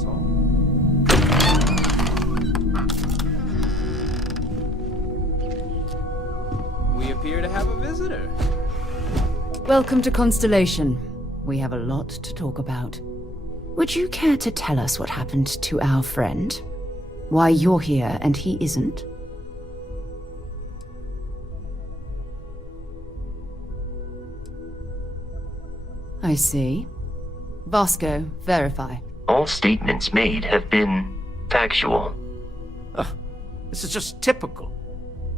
that's all. We appear to have a visitor. Welcome to Constellation. We have a lot to talk about. Would you care to tell us what happened to our friend? Why you're here and he isn't? I see. Vasco, verify. All statements made have been factual. This is just typical.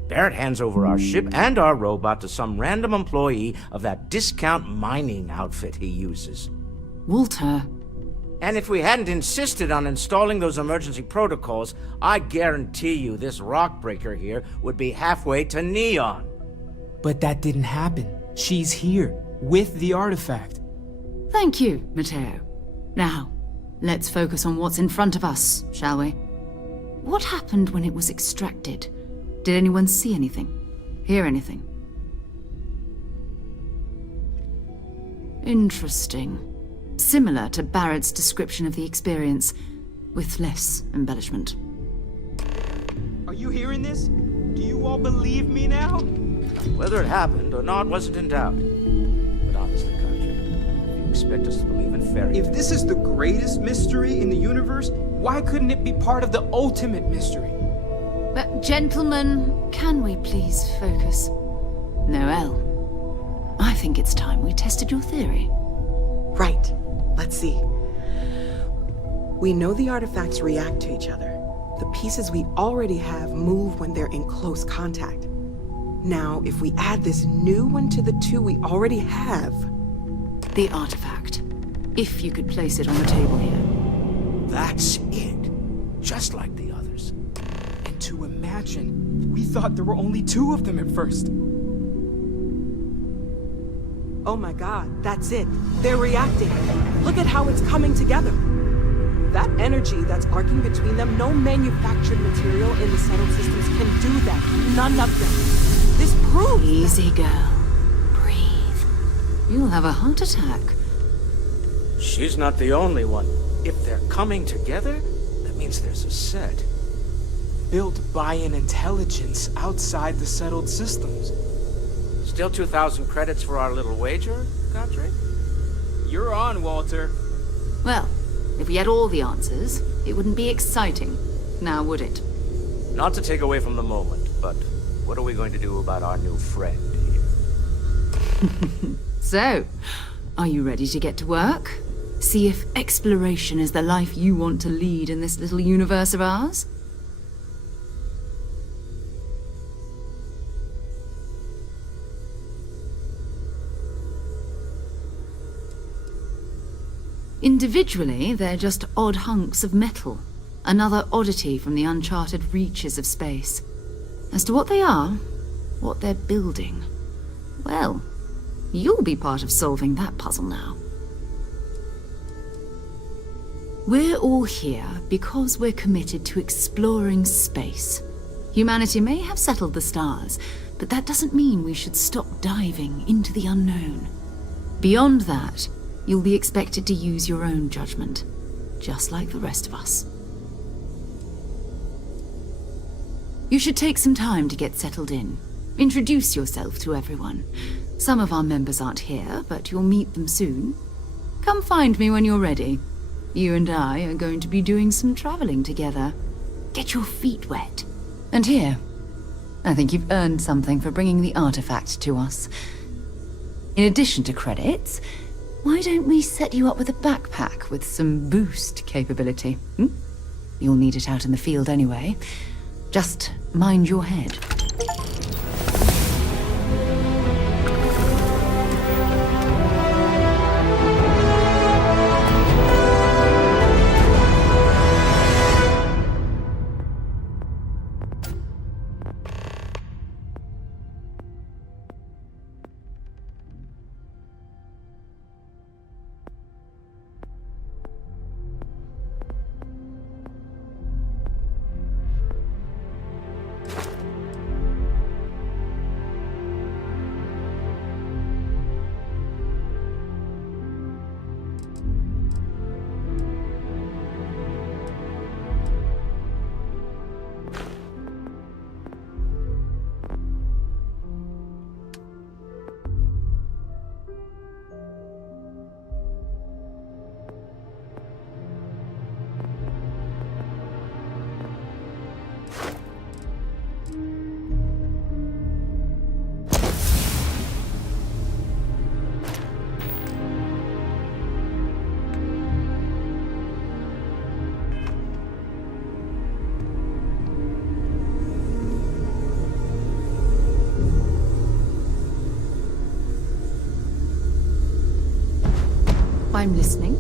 Barrett hands over our ship and our robot to some random employee of that discount mining outfit he uses. Walter. And if we hadn't insisted on installing those emergency protocols, I guarantee you this rock breaker here would be halfway to Neon. But that didn't happen. She's here, with the artifact. Thank you, Matteo. Now, let's focus on what's in front of us, shall we? What happened when it was extracted? Did anyone see anything? Hear anything? Interesting. Similar to Barrett's description of the experience, with less embellishment. Are you hearing this? Do you all believe me now? Whether it happened or not wasn't in doubt. But honestly, Country, you expect us to believe in fairy tales? If this is the greatest mystery in the universe, why couldn't it be part of the ultimate mystery? But gentlemen, can we please focus? Noelle, I think it's time we tested your theory. Right. Let's see. We know the artifacts react to each other. The pieces we already have move when they're in close contact. Now, if we add this new one to the two we already have... The artifact. If you could place it on the table here. That's it. Just like the others. And to imagine, we thought there were only two of them at first. Oh my god, that's it. They're reacting. Look at how it's coming together. That energy that's arcing between them, no manufactured material in the settled systems can do that. None of them. This proves... Easy, girl. Breathe. You'll have a heart attack. She's not the only one. If they're coming together, that means there's a set. Built by an intelligence outside the settled systems. Still 2,000 credits for our little wager, Godfrey? You're on, Walter. Well, if we had all the answers, it wouldn't be exciting. Now, would it? Not to take away from the moment, but what are we going to do about our new friend here? So, are you ready to get to work? See if exploration is the life you want to lead in this little universe of ours? Individually, they're just odd hunks of metal. Another oddity from the uncharted reaches of space. As to what they are, what they're building, well, you'll be part of solving that puzzle now. We're all here because we're committed to exploring space. Humanity may have settled the stars, but that doesn't mean we should stop diving into the unknown. Beyond that, you'll be expected to use your own judgment, just like the rest of us. You should take some time to get settled in. Introduce yourself to everyone. Some of our members aren't here, but you'll meet them soon. Come find me when you're ready. You and I are going to be doing some traveling together. Get your feet wet. And here, I think you've earned something for bringing the artifact to us. In addition to credits, why don't we set you up with a backpack with some boost capability? You'll need it out in the field anyway. Just mind your head. I'm listening.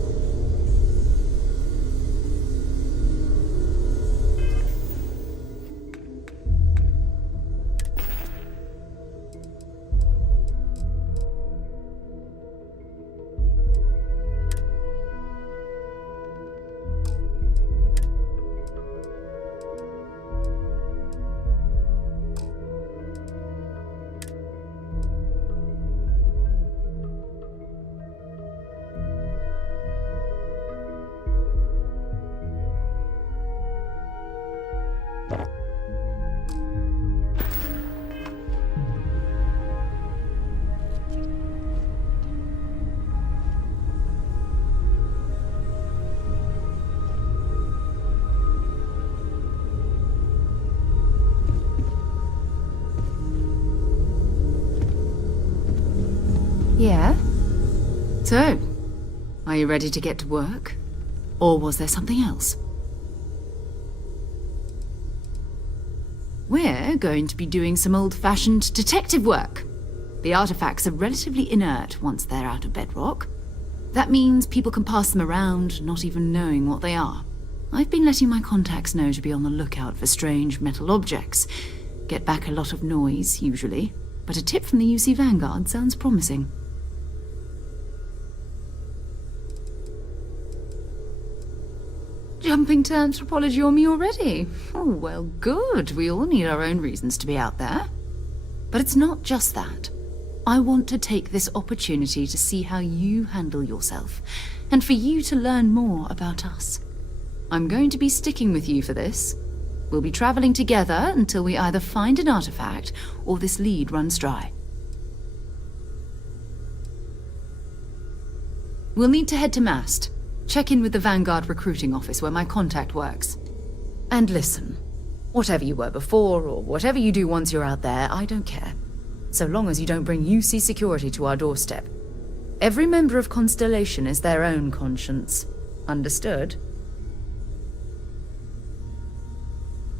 Yeah? So, are you ready to get to work? Or was there something else? We're going to be doing some old-fashioned detective work. The artifacts are relatively inert once they're out of bedrock. That means people can pass them around, not even knowing what they are. I've been letting my contacts know to be on the lookout for strange metal objects. Get back a lot of noise, usually, but a tip from the UC Vanguard sounds promising. Jumping to anthropology on me already? Oh, well, good. We all need our own reasons to be out there. But it's not just that. I want to take this opportunity to see how you handle yourself, and for you to learn more about us. I'm going to be sticking with you for this. We'll be traveling together until we either find an artifact or this lead runs dry. We'll need to head to Mast. Check in with the Vanguard recruiting office where my contact works. And listen, whatever you were before or whatever you do once you're out there, I don't care. So long as you don't bring UC security to our doorstep. Every member of Constellation is their own conscience. Understood?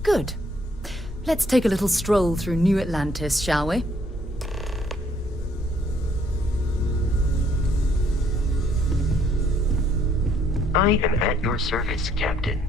Good. Let's take a little stroll through New Atlantis, shall we? I am at your service, Captain.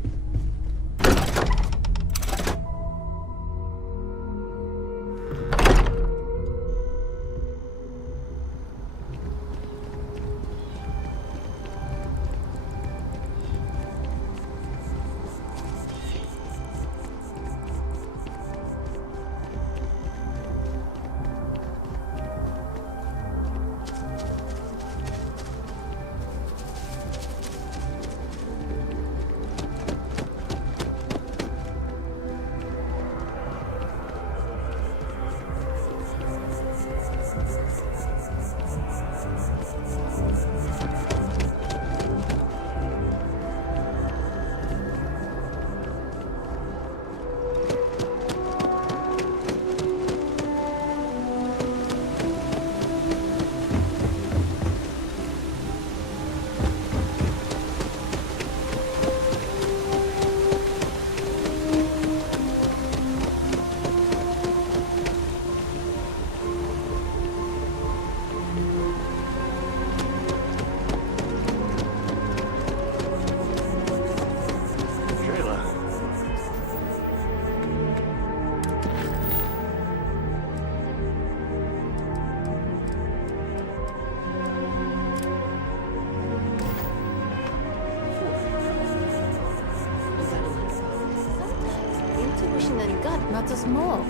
Intuition and gut matters more.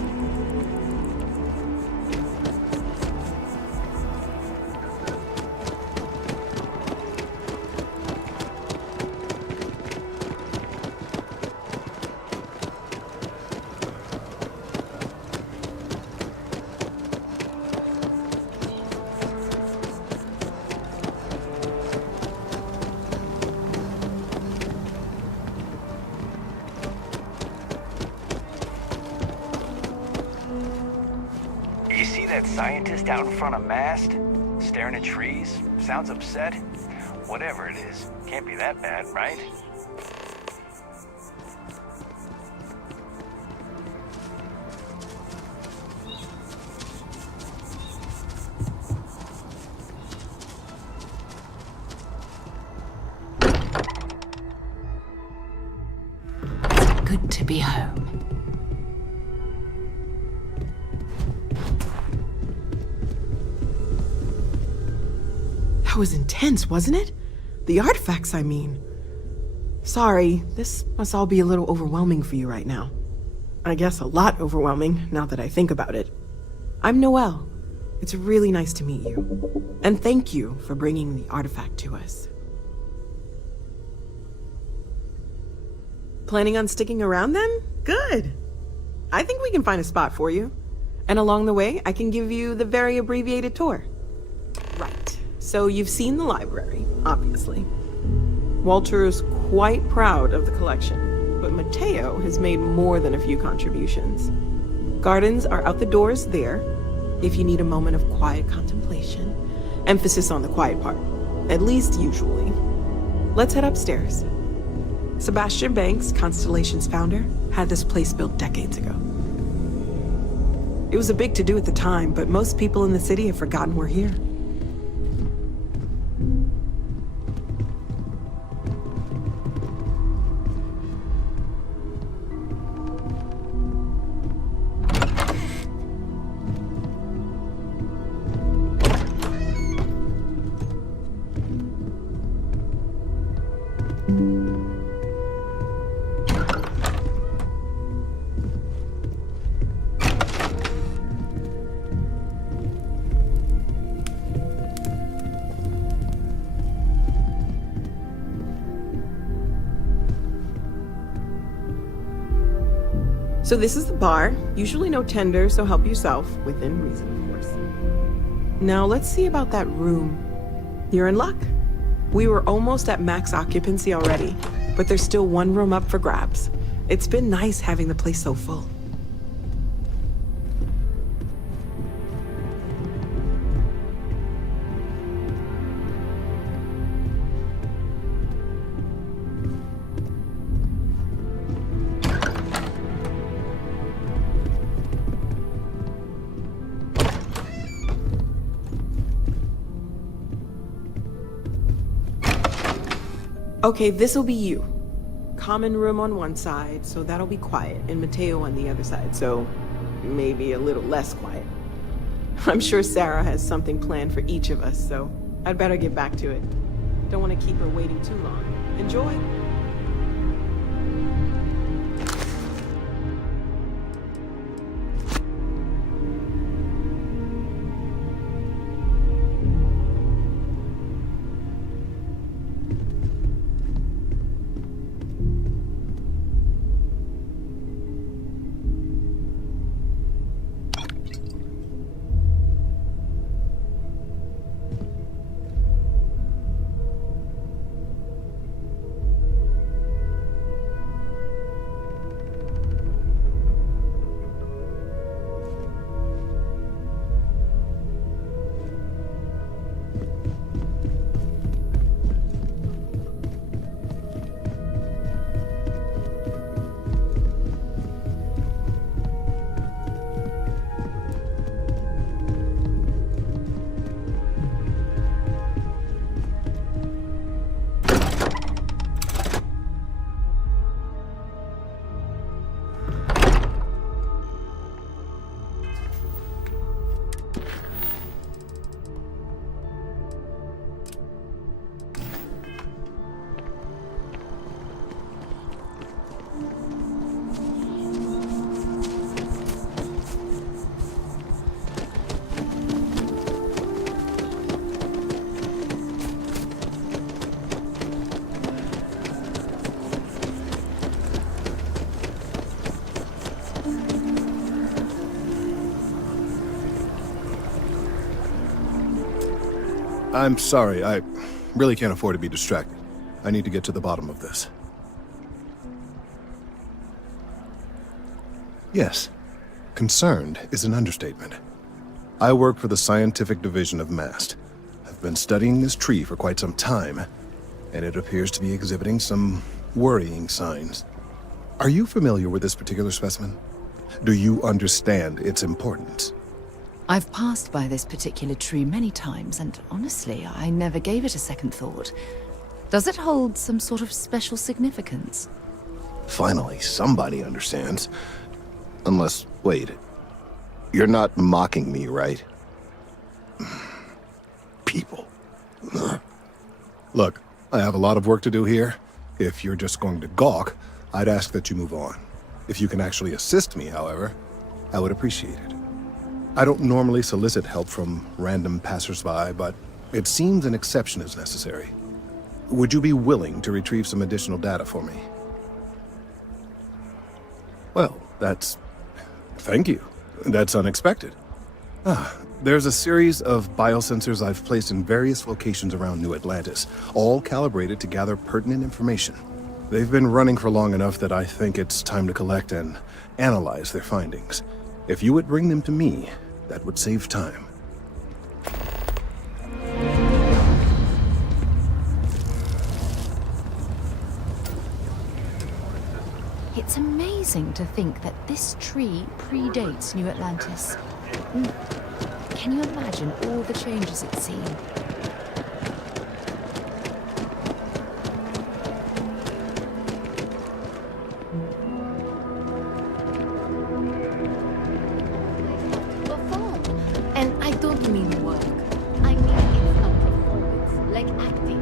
You see that scientist out in front of Mast? Staring at trees? Sounds upset? Whatever it is, can't be that bad, right? be home. That was intense, wasn't it? The artifacts, I mean. Sorry, this must all be a little overwhelming for you right now. I guess a lot overwhelming, now that I think about it. I'm Noelle. It's really nice to meet you. And thank you for bringing the artifact to us. Planning on sticking around then? Good. I think we can find a spot for you. And along the way, I can give you the very abbreviated tour. Right. So you've seen the library, obviously. Walter is quite proud of the collection, but Mateo has made more than a few contributions. Gardens are out the doors there, if you need a moment of quiet contemplation. Emphasis on the quiet part, at least usually. Let's head upstairs. Sebastian Banks, Constellation's founder, had this place built decades ago. It was a big to-do at the time, but most people in the city have forgotten we're here. So this is the bar. Usually no tender, so help yourself, within reason, of course. Now let's see about that room. You're in luck. We were almost at max occupancy already, but there's still one room up for grabs. It's been nice having the place so full. Okay, this'll be you. Common room on one side, so that'll be quiet, and Mateo on the other side, so maybe a little less quiet. I'm sure Sarah has something planned for each of us, so I'd better get back to it. Don't want to keep her waiting too long. Enjoy! I'm sorry, I really can't afford to be distracted. I need to get to the bottom of this. Yes, concerned is an understatement. I work for the scientific division of MAST. I've been studying this tree for quite some time, and it appears to be exhibiting some worrying signs. Are you familiar with this particular specimen? Do you understand its importance? I've passed by this particular tree many times, and honestly, I never gave it a second thought. Does it hold some sort of special significance? Finally, somebody understands. Unless, wait. You're not mocking me, right? People. Look, I have a lot of work to do here. If you're just going to gawk, I'd ask that you move on. If you can actually assist me, however, I would appreciate it. I don't normally solicit help from random passersby, but it seems an exception is necessary. Would you be willing to retrieve some additional data for me? Well, thank you. That's unexpected. There's a series of biosensors I've placed in various locations around New Atlantis, all calibrated to gather pertinent information. They've been running for long enough that I think it's time to collect and analyze their findings. If you would bring them to me, that would save time. It's amazing to think that this tree predates New Atlantis. Can you imagine all the changes it's seen? Perform. And I don't mean work. I mean it's a performance, like acting.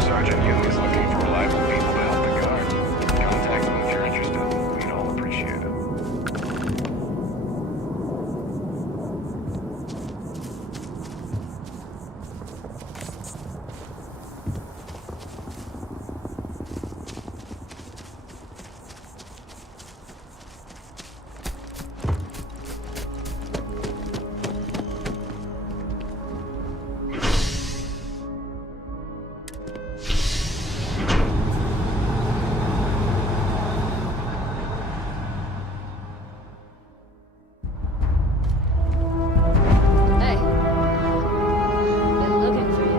Sergeant Young is looking for reliable people to help the guard. Contact them if you're interested. We'd all appreciate it. Hey. Been looking for you.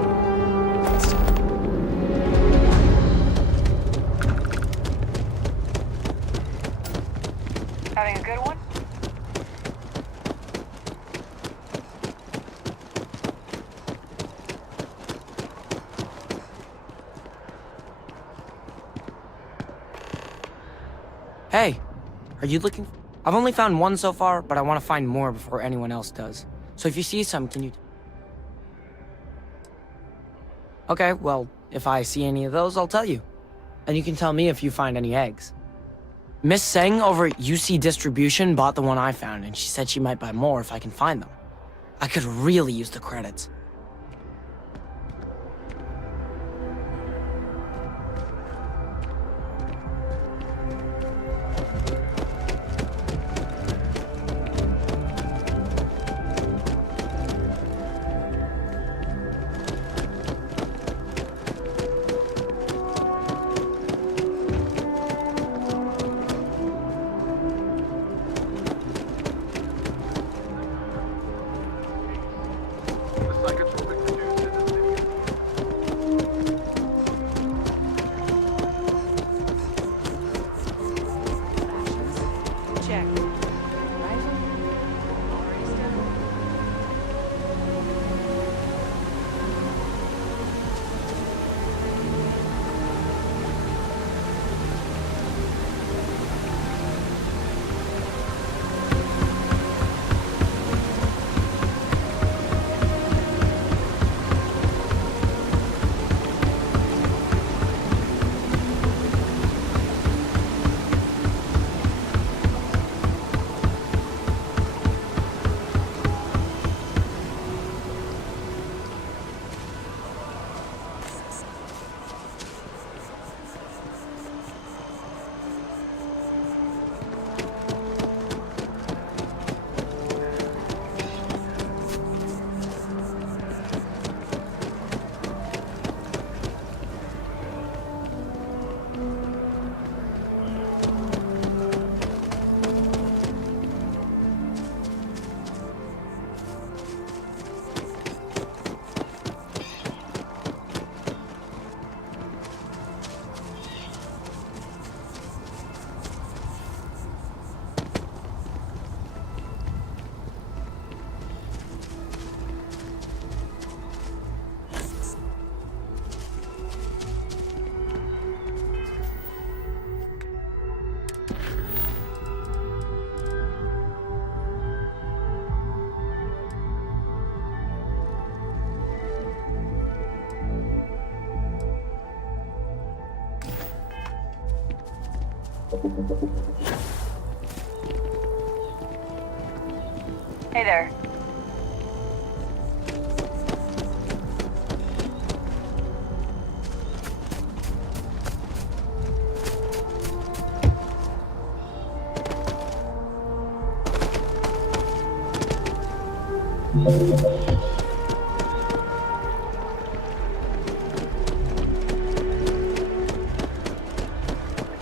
Having a good one? Hey, are you looking? I've only found one so far, but I want to find more before anyone else does. So if you see some, can you... Okay, well, if I see any of those, I'll tell you. And you can tell me if you find any eggs. Miss Seng over at UC Distribution bought the one I found, and she said she might buy more if I can find them. I could really use the credits. The Hey there.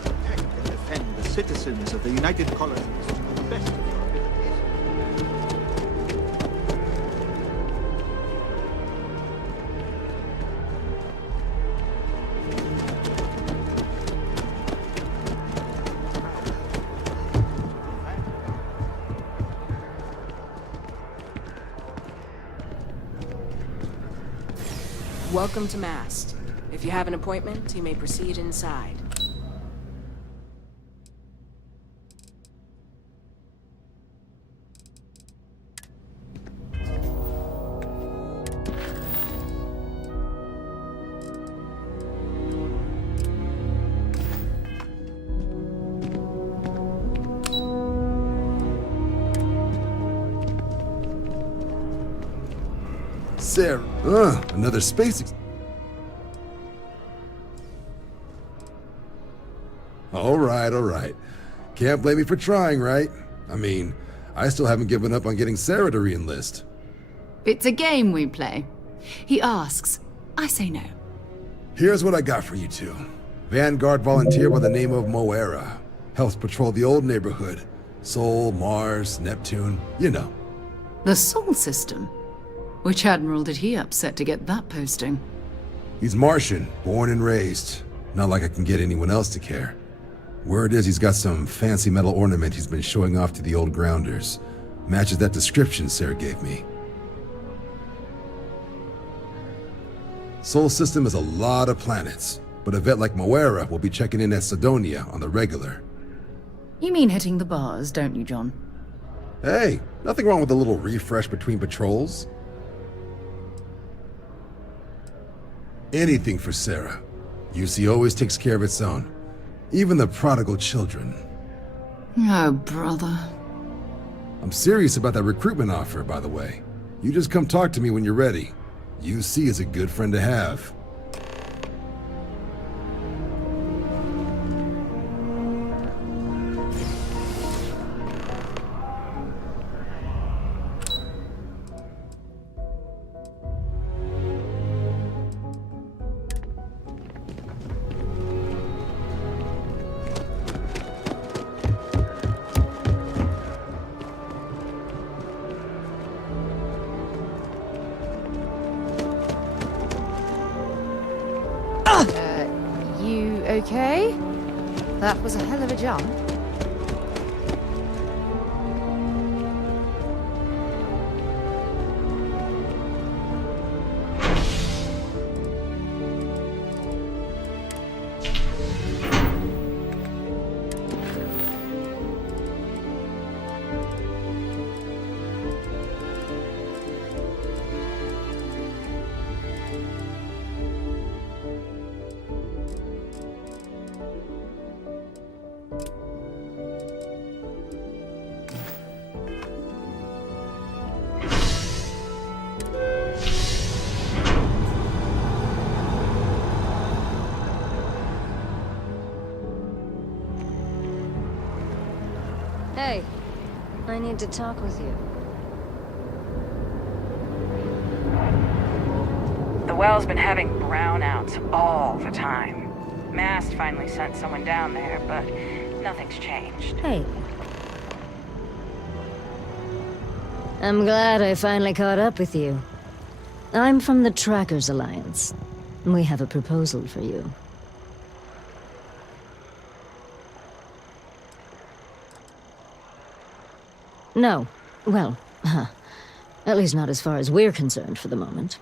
Protect and defend the citizens of the United Colonies to the best of your abilities. Welcome to Mast. If you have an appointment, you may proceed inside. Sarah, another space. All right. Can't blame me for trying, right? I mean, I still haven't given up on getting Sarah to re-enlist. It's a game we play. He asks, I say no. Here's what I got for you two. Vanguard volunteer by the name of Moera. Helps patrol the old neighborhood. Sol, Mars, Neptune, you know. The Sol system? Which admiral did he upset to get that posting? He's Martian, born and raised. Not like I can get anyone else to care. Word is he's got some fancy metal ornament he's been showing off to the old grounders. Matches that description Sarah gave me. Sol system is a lot of planets, but a vet like Moera will be checking in at Sidonia on the regular. You mean hitting the bars, don't you, John? Hey, nothing wrong with a little refresh between patrols. Anything for Sarah. UC always takes care of its own. Even the prodigal children. Oh, brother. I'm serious about that recruitment offer, by the way. You just come talk to me when you're ready. UC is a good friend to have. You okay? That was a hell of a jump. Hey, I need to talk with you. The well's been having brownouts all the time. Mast finally sent someone down there, but nothing's changed. Hey. I'm glad I finally caught up with you. I'm from the Trackers Alliance. We have a proposal for you. No. Well, at least not as far as we're concerned for the moment.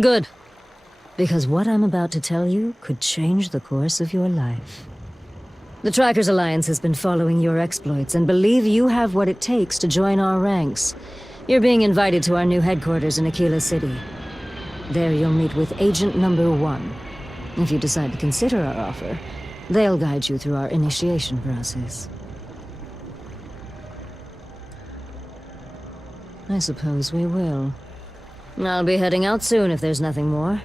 Good. Because what I'm about to tell you could change the course of your life. The Trackers Alliance has been following your exploits and believe you have what it takes to join our ranks. You're being invited to our new headquarters in Aquila City. There you'll meet with Agent Number 1. If you decide to consider our offer, They'll guide you through our initiation process. I suppose we will. I'll be heading out soon if there's nothing more.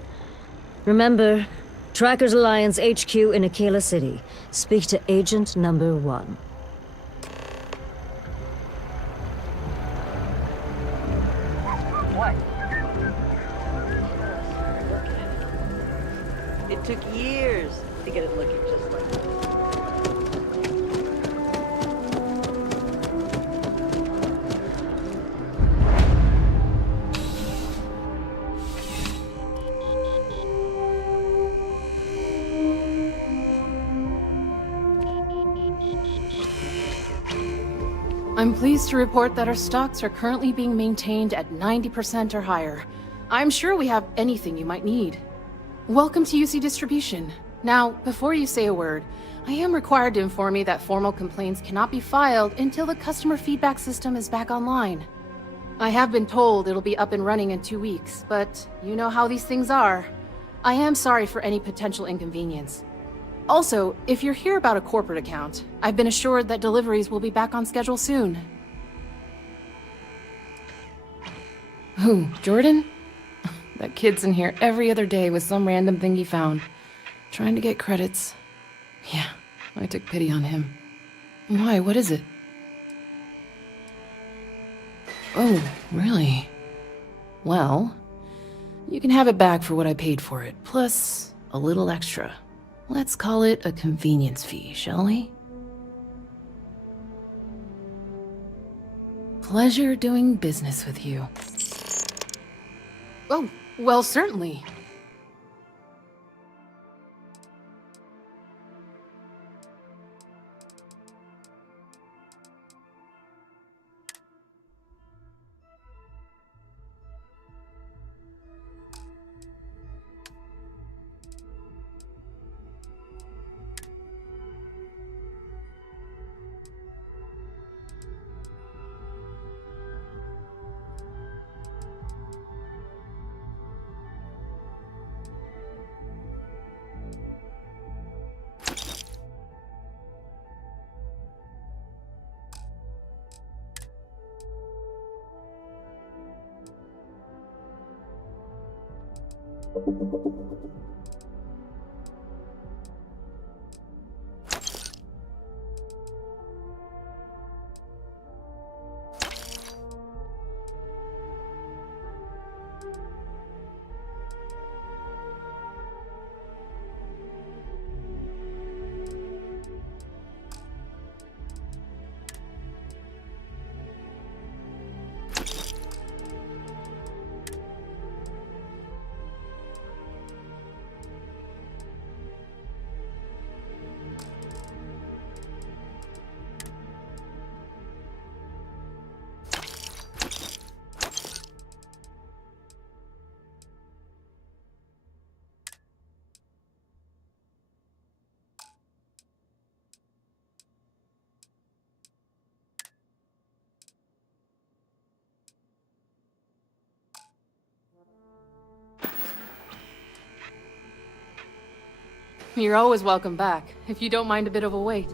Remember, Trackers Alliance HQ in Aquila City. Speak to Agent Number 1. What? It took years to get it looking just like this. I'm pleased to report that our stocks are currently being maintained at 90% or higher. I'm sure we have anything you might need. Welcome to UC Distribution. Now, before you say a word, I am required to inform you that formal complaints cannot be filed until the customer feedback system is back online. I have been told it'll be up and running in 2 weeks, but you know how these things are. I am sorry for any potential inconvenience. Also, if you're here about a corporate account, I've been assured that deliveries will be back on schedule soon. Who, Jordan? That kid's in here every other day with some random thing he found. Trying to get credits. Yeah, I took pity on him. Why, what is it? Oh, really? Well, you can have it back for what I paid for it, plus a little extra. Let's call it a convenience fee, shall we? Pleasure doing business with you. Oh, well, certainly. You're always welcome back, if you don't mind a bit of a wait.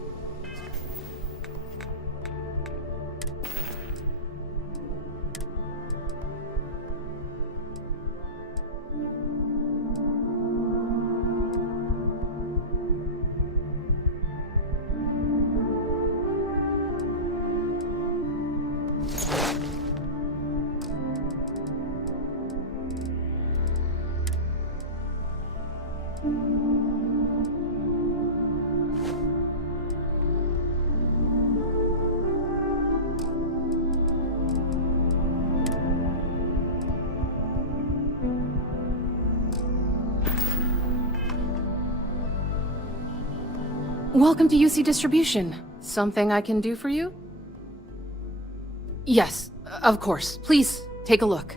Welcome to UC Distribution. Something I can do for you? Yes, of course. Please, take a look.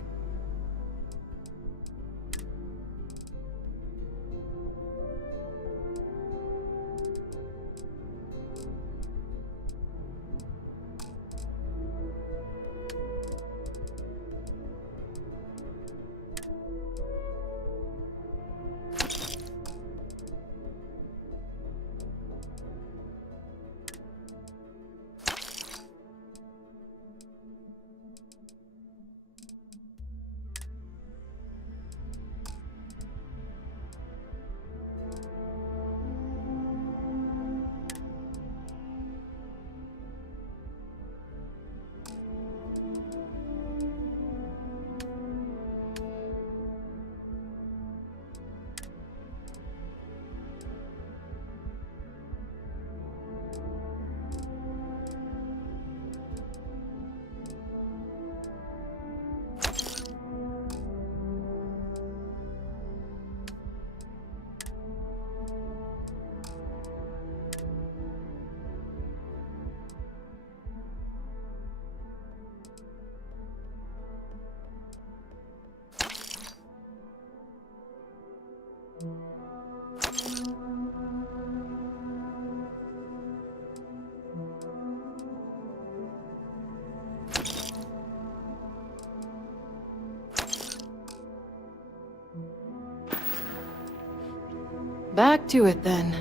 back to it then.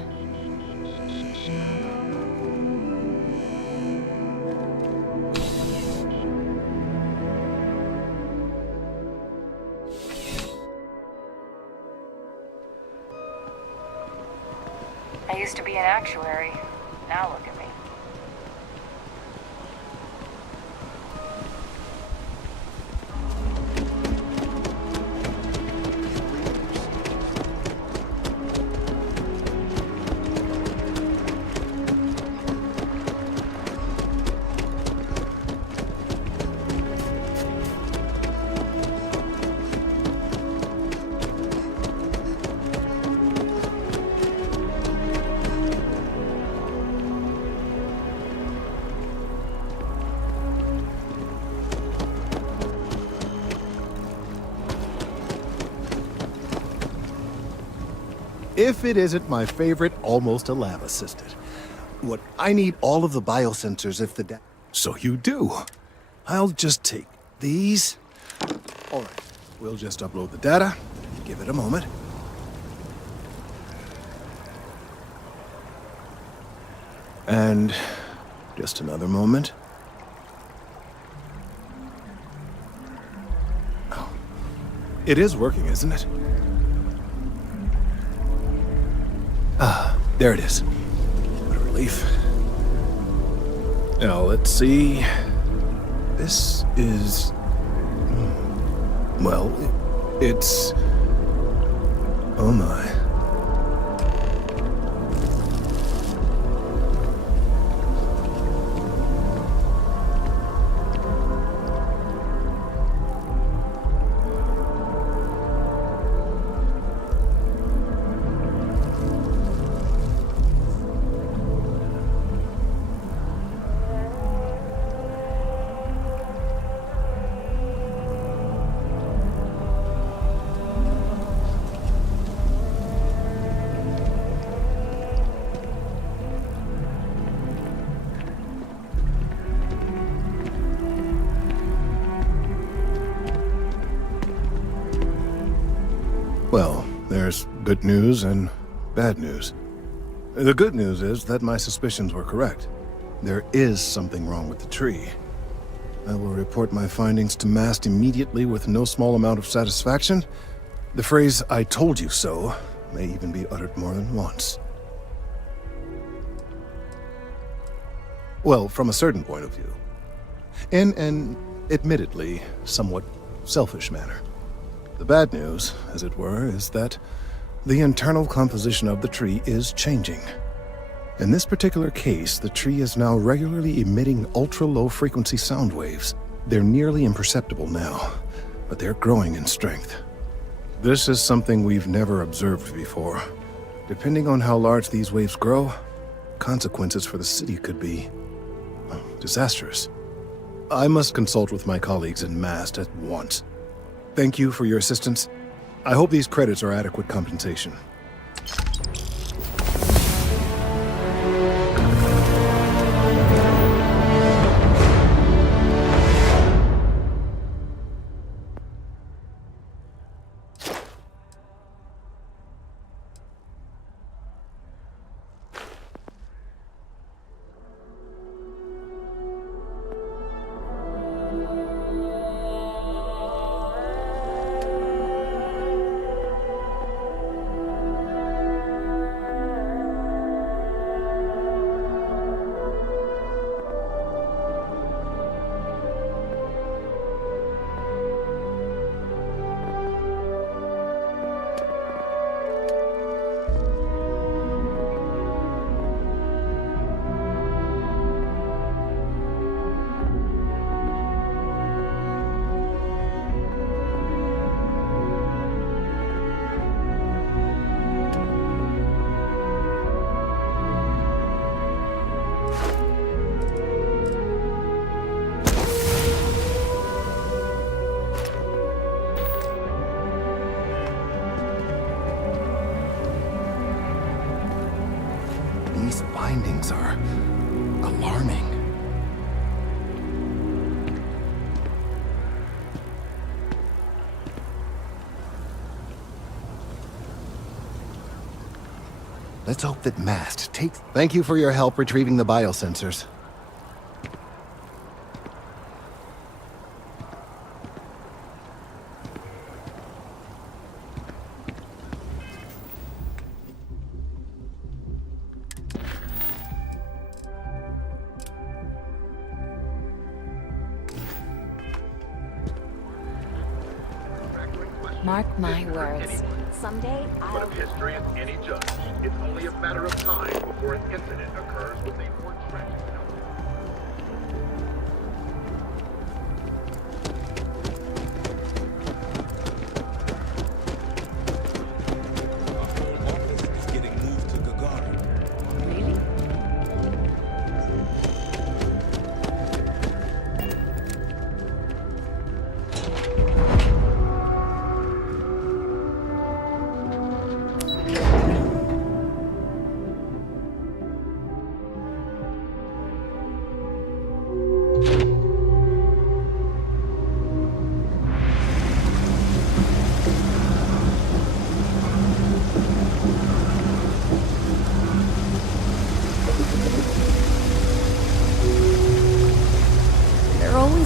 I used to be an actuary. Now look at me. If it isn't my favorite almost a lab assistant. What I need all of the biosensors if the So you do. I'll just take these. All right, we'll just upload the data. Give it a moment. And just another moment. Oh. It is working, isn't it? Ah, there it is. What a relief. Now, let's see. This is... well, it's... oh my. Well, there's good news and bad news. The good news is that my suspicions were correct. There is something wrong with the tree. I will report my findings to MAST immediately with no small amount of satisfaction. The phrase, "I told you so," may even be uttered more than once. Well, from a certain point of view. In an, admittedly, somewhat selfish manner. The bad news, as it were, is that the internal composition of the tree is changing. In this particular case, the tree is now regularly emitting ultra-low frequency sound waves. They're nearly imperceptible now, but they're growing in strength. This is something we've never observed before. Depending on how large these waves grow, consequences for the city could be disastrous. I must consult with my colleagues in MAST at once. Thank you for your assistance. I hope these credits are adequate compensation. These findings are alarming. Let's hope that Mast takes... Thank you for your help retrieving the biosensors. Mark my words. Someday But if history is any judge, it's only a matter of time before an incident occurs with a more tragic outcome.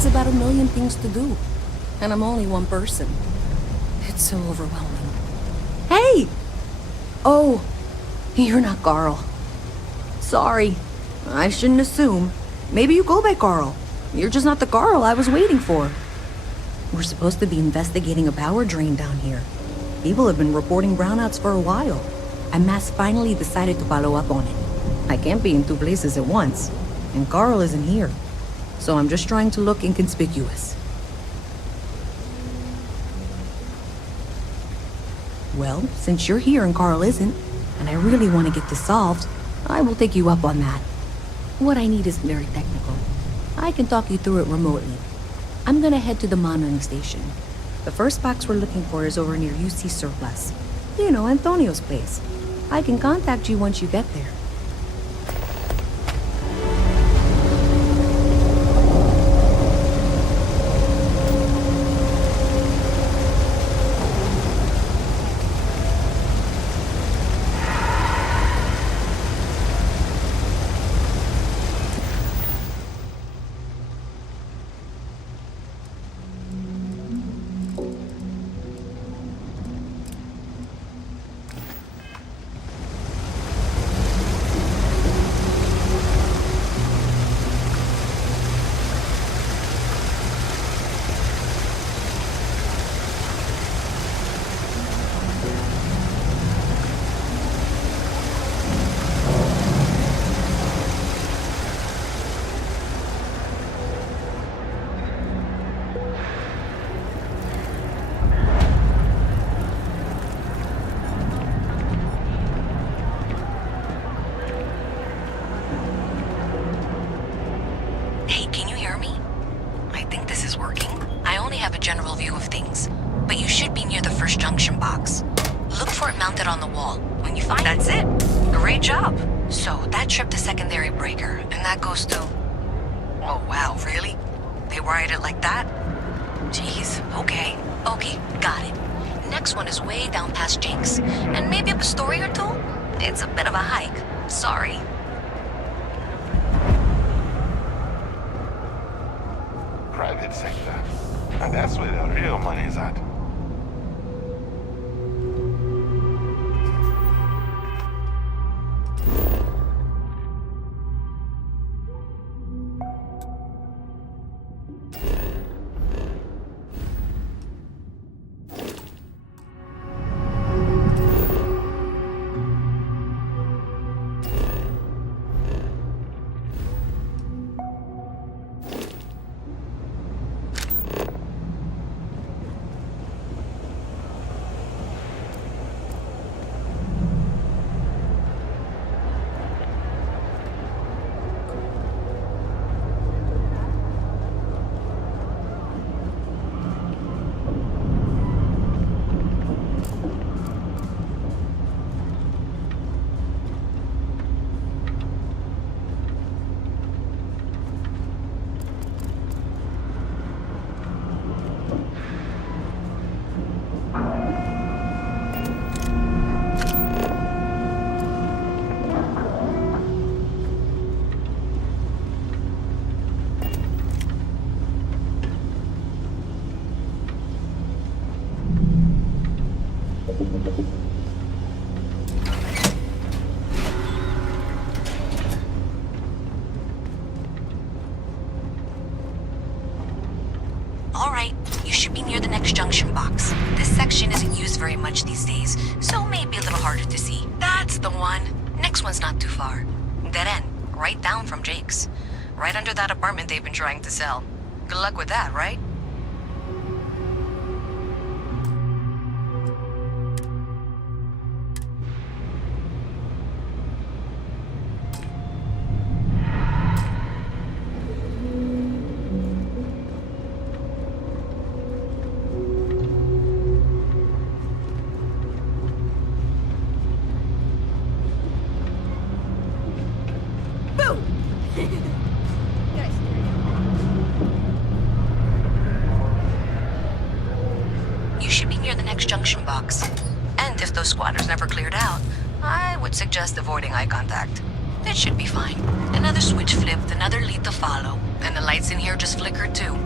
About a million things to do, and I'm only one person. It's so overwhelming. Hey! Oh, you're not Carl. Sorry, I shouldn't assume. Maybe you go by Carl. You're just not the Carl I was waiting for. We're supposed to be investigating a power drain down here. People have been reporting brownouts for a while, and Mass finally decided to follow up on it. I can't be in two places at once, and Carl isn't here. So I'm just trying to look inconspicuous. Well, since you're here and Carl isn't, and I really want to get this solved, I will take you up on that. What I need isn't very technical. I can talk you through it remotely. I'm gonna head to the monitoring station. The first box we're looking for is over near UC Surplus. You know, Antonio's place. I can contact you once you get there. Private sector. And that's where the real money is at. very much these days, so maybe a little harder to see. That's the one. Next one's not too far. Dead end, right down from Jake's. Right under that apartment they've been trying to sell. Good luck with that, right? You should be near the next junction box. And if those squatters never cleared out, I would suggest avoiding eye contact. That should be fine. Another switch flipped, another lead to follow, and the lights in here just flickered too.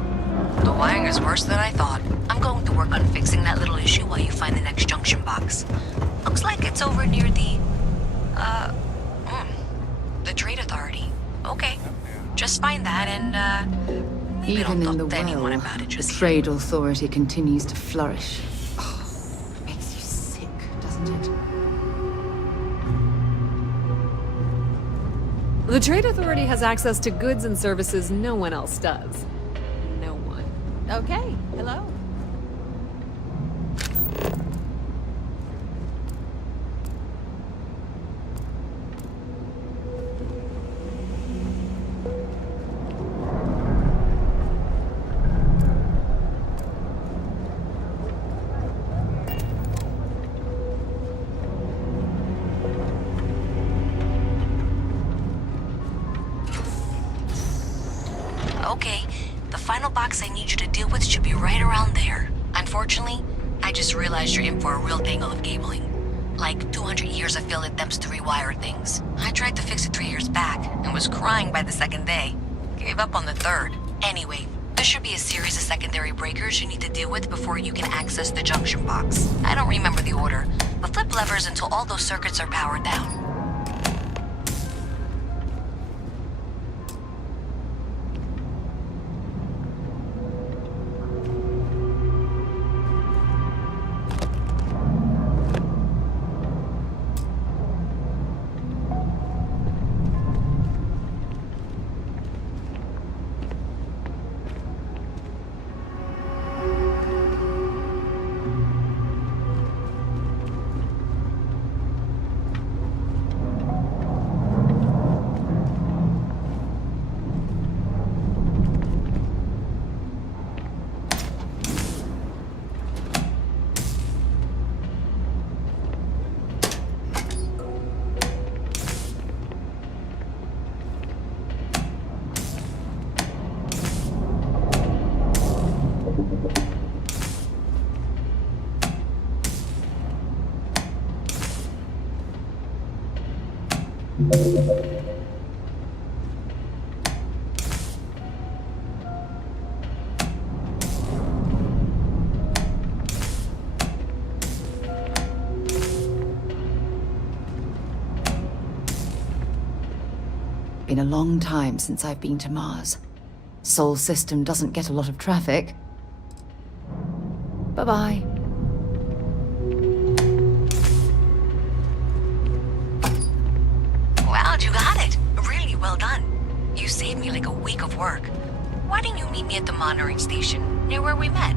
The wiring is worse than I thought. I'm going to work on fixing that little issue while you find the next junction box. Looks like it's over near the Trade Authority. Okay. Just find that and, maybe Even don't in talk the to anyone well, about it the just yet. Trade Authority continues to flourish. Oh, makes you sick, doesn't it? The Trade Authority has access to goods and services no one else does. No one. Okay, hello. Okay, the final box I need you to deal with should be right around there. Unfortunately, I just realized you're in for a real tangle of cabling. Like 200 years of field attempts to rewire things. I tried to fix it 3 years back and was crying by the second day. Gave up on the third. Anyway, there should be a series of secondary breakers you need to deal with before you can access the junction box. I don't remember the order, but flip levers until all those circuits are powered down. Been a long time since I've been to Mars. Sol system doesn't get a lot of traffic. Bye-bye. Wow, you got it. Really well done. You saved me like a week of work. Why didn't you meet me at the monitoring station, near where we met?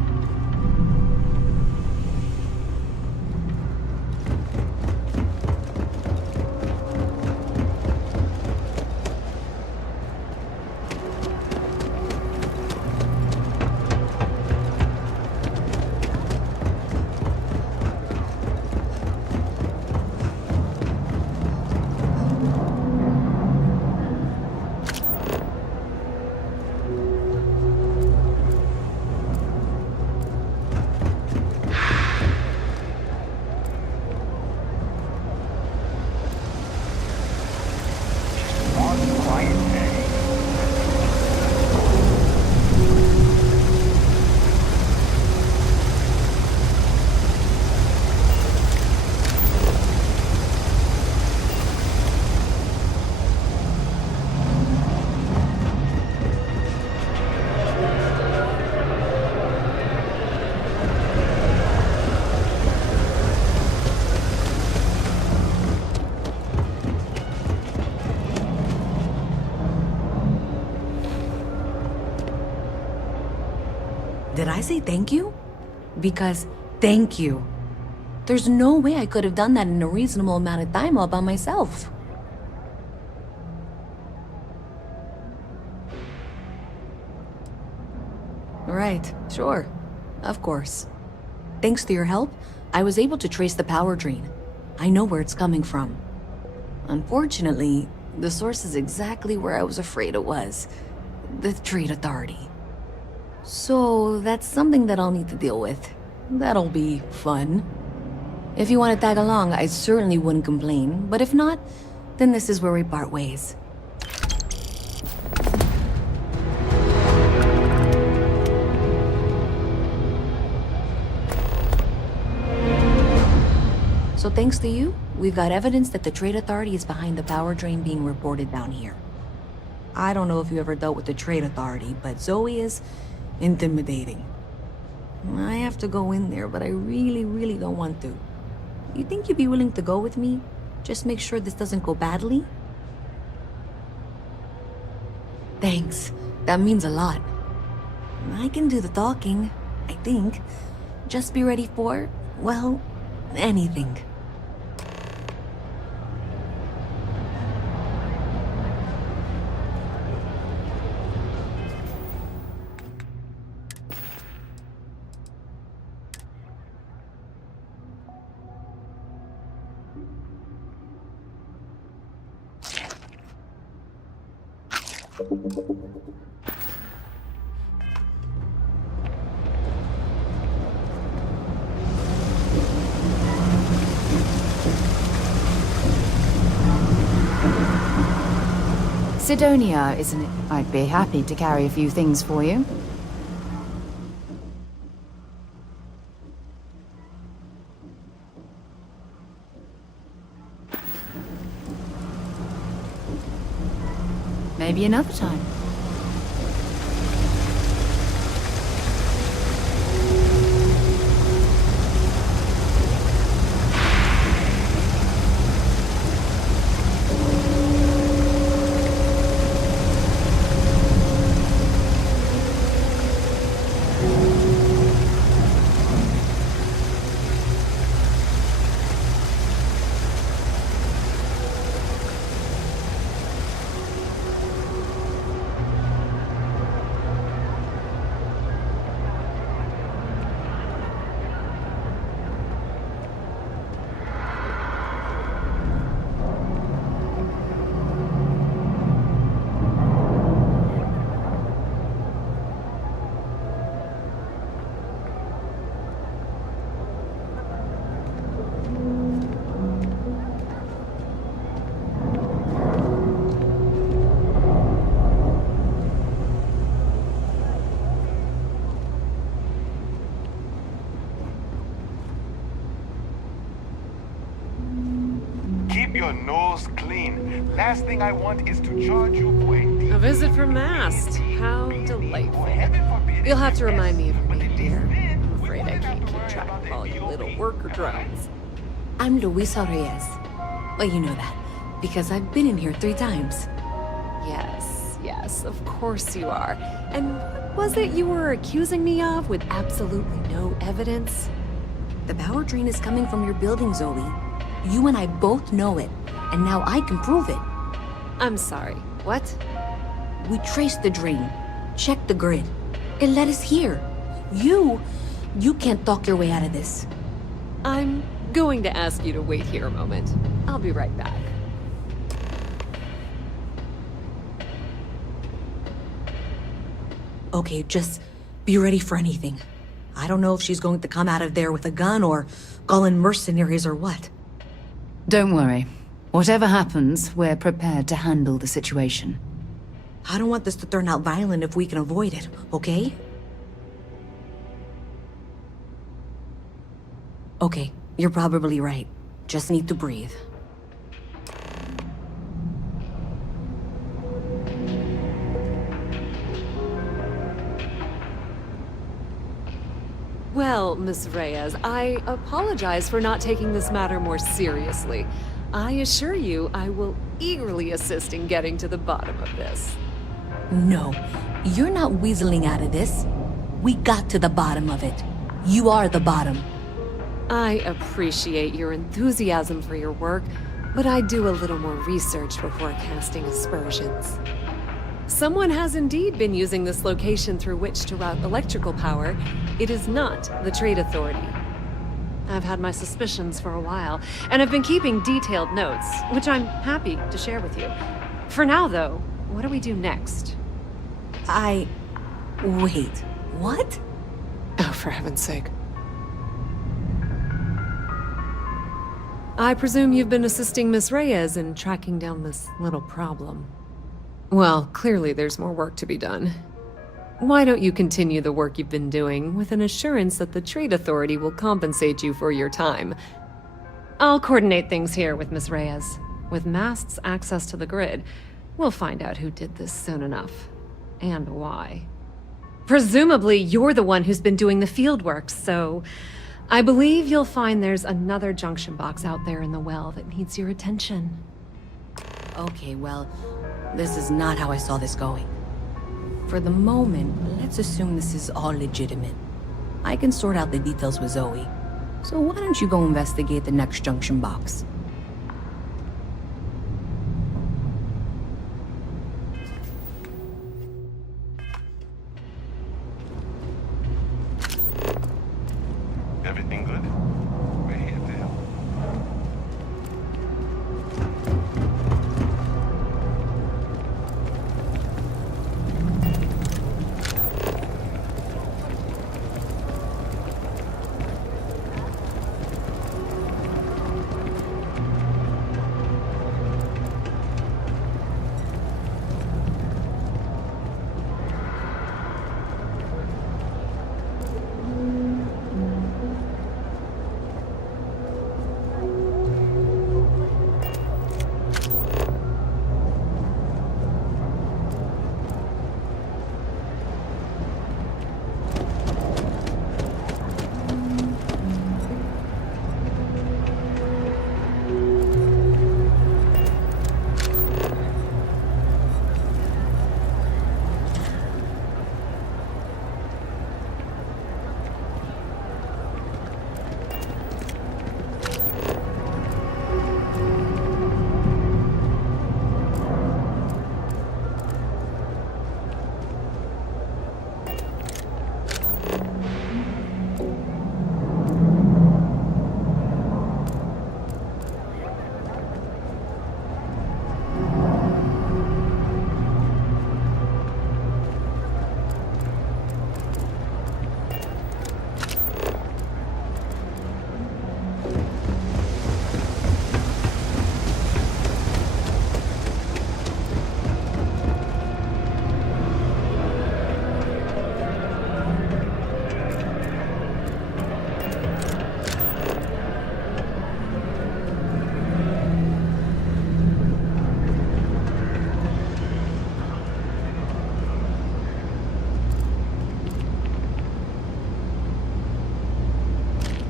Did I say thank you? Because thank you. There's no way I could have done that in a reasonable amount of time all by myself. Right, sure. Of course. Thanks to your help, I was able to trace the power drain. I know where it's coming from. Unfortunately, the source is exactly where I was afraid it was. The Trade Authority. So, that's something that I'll need to deal with. That'll be fun. If you want to tag along, I certainly wouldn't complain, but if not, then this is where we part ways. So thanks to you, we've got evidence that the Trade Authority is behind the power drain being reported down here. I don't know if you ever dealt with the Trade Authority, but Zoe is intimidating. I have to go in there, but I really don't want to. You think you'd be willing to go with me? Just make sure this doesn't go badly? Thanks. That means a lot. I can do the talking, I think. Just be ready for, well, anything. Sidonia, isn't it? I'd be happy to carry a few things for you. Maybe another time. Your nose clean. Last thing I want is to charge you for a visit from Mast. How delightful. You'll have to remind me of your name, dear. I'm afraid I can't keep track of all your little worker drones. I'm Luisa Reyes. Well, you know that, because I've been in here 3 times. Yes, of course you are. And what was it you were accusing me of with absolutely no evidence? The power drain is coming from your building, Zoe. You and I both know it, and now I can prove it. I'm sorry, what? We traced the drain, checked the grid. It led us here. You can't talk your way out of this. I'm going to ask you to wait here a moment. I'll be right back. Okay, just be ready for anything. I don't know if she's going to come out of there with a gun or call in mercenaries or what. Don't worry. Whatever happens, we're prepared to handle the situation. I don't want this to turn out violent if we can avoid it, okay? Okay, you're probably right. Just need to breathe. Well, Miss Reyes, I apologize for not taking this matter more seriously. I assure you I will eagerly assist in getting to the bottom of this. No, you're not weaseling out of this. We got to the bottom of it. You are the bottom. I appreciate your enthusiasm for your work, but I do a little more research before casting aspersions. Someone has indeed been using this location through which to route electrical power. It is not the Trade Authority. I've had my suspicions for a while, and I've been keeping detailed notes, which I'm happy to share with you. For now, though, what do we do next? Wait, what? Oh, for heaven's sake. I presume you've been assisting Miss Reyes in tracking down this little problem. Well, clearly there's more work to be done. Why don't you continue the work you've been doing with an assurance that the Trade Authority will compensate you for your time? I'll coordinate things here with Miss Reyes. With Mast's access to the grid, we'll find out who did this soon enough. And why. Presumably, you're the one who's been doing the field work, so I believe you'll find there's another junction box out there in the well that needs your attention. Okay, well, this is not how I saw this going. For the moment, let's assume this is all legitimate. I can sort out the details with Zoe. So why don't you go investigate the next junction box? Everything good? We're here to help.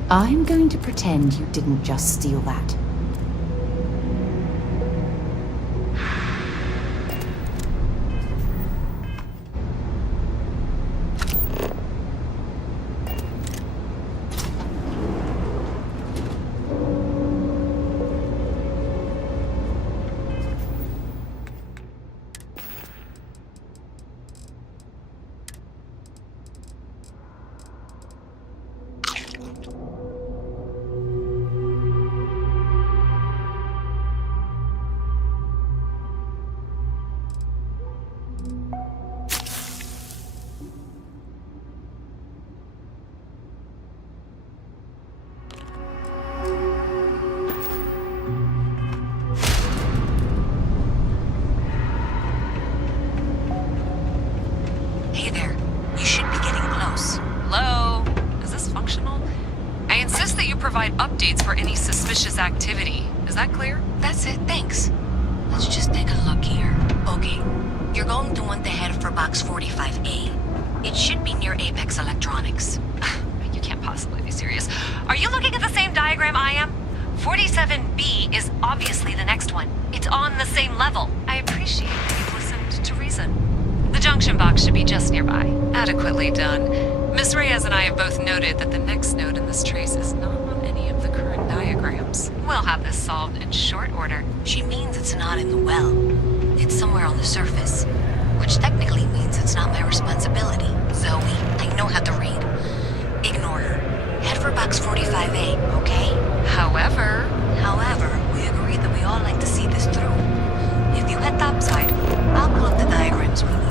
I'm going to pretend you didn't just steal that. Hey there. You should be getting close. Hello? Is this functional? I insist that you provide updates for any suspicious activity. Is that clear? That's it, thanks. Let's just take a look here. Okay, you're going to want to head for box 45A. It should be near Apex Electronics. You can't possibly be serious. Are you looking at the same diagram I am? 47B is obviously the next one. It's on the same level. I appreciate that you've listened to reason. The junction box should be just nearby. Adequately done. Miss Reyes and I have both noted that the next node in this trace is not on any of the current diagrams. We'll have this solved in short order. She means it's not in the well. It's somewhere on the surface. Which technically means it's not my responsibility. Zoe, I know how to read. Ignore her. Head for box 45A, okay? However, we agreed that we all like to see this through. If you head topside, I'll pull up the diagrams we need.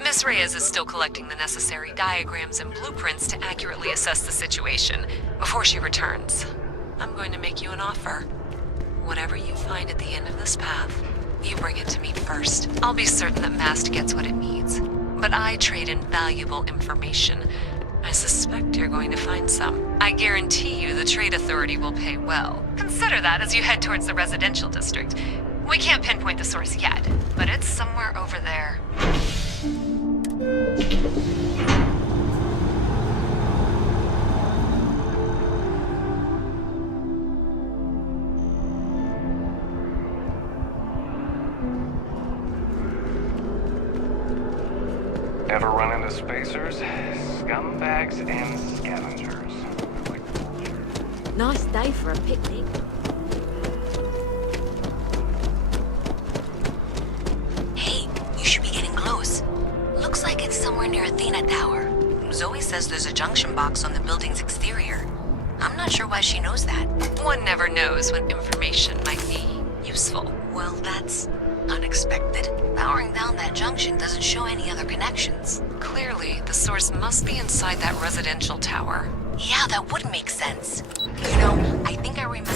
Miss Reyes is still collecting the necessary diagrams and blueprints to accurately assess the situation before she returns. I'm going to make you an offer. Whatever you find at the end of this path, you bring it to me first. I'll be certain that Mast gets what it needs, but I trade in valuable information. I suspect you're going to find some. I guarantee you the Trade Authority will pay well. Consider that as you head towards the residential district. We can't pinpoint the source yet, but it's somewhere over there. Ever run into spacers? Scumbags and scavengers. Nice day for a picnic. Hey, you should be getting close. Looks like it's somewhere near Athena Tower. Zoe says there's a junction box on the building's exterior. I'm not sure why she knows that. One never knows when information might be useful. Well, that's unexpected. Powering down that junction doesn't show any other connections. Clearly, the source must be inside that residential tower. Yeah, that would make sense. You know, I think I remember.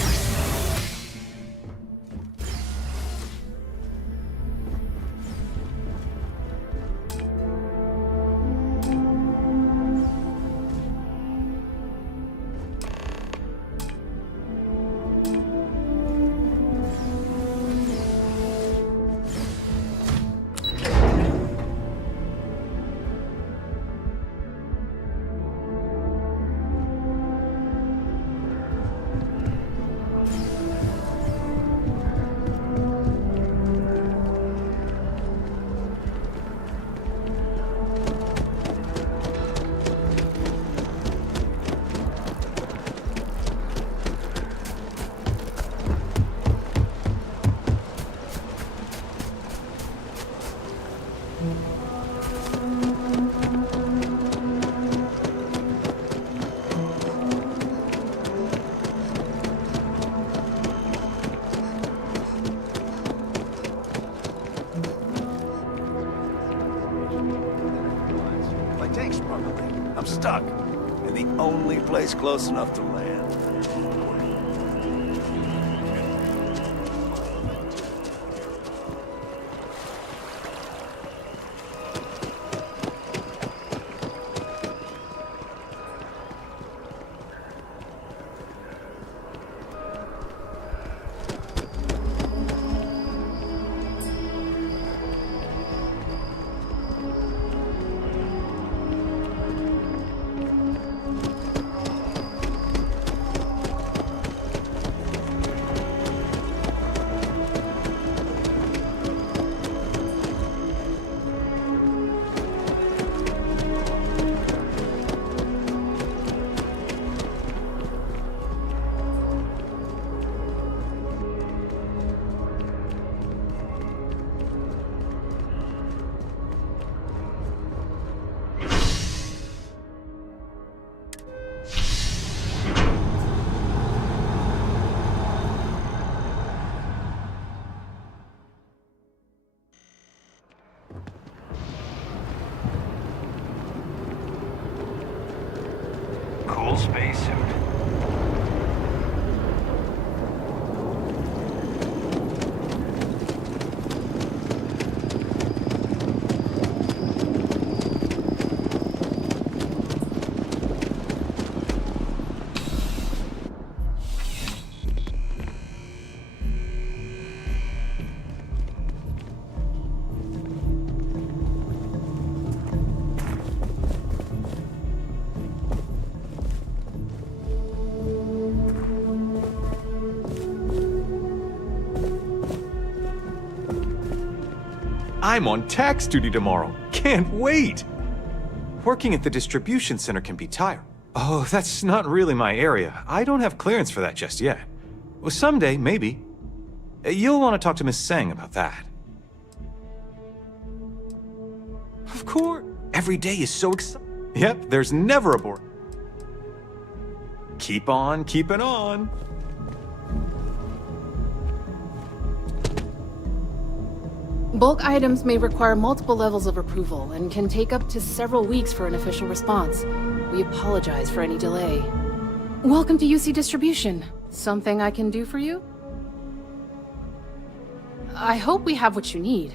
Tank smuggling. I'm stuck in the only place close enough to land. full spacesuit. I'm on tax duty tomorrow. Can't wait! Working at the distribution center can be tiring. Oh, that's not really my area. I don't have clearance for that just yet. Well, someday, maybe. You'll want to talk to Miss Tseng about that. Of course. Every day is so exciting. Yep, there's never a bore. Keep on keeping on. Bulk items may require multiple levels of approval and can take up to several weeks for an official response. We apologize for any delay. Welcome to UC Distribution. Something I can do for you? I hope we have what you need.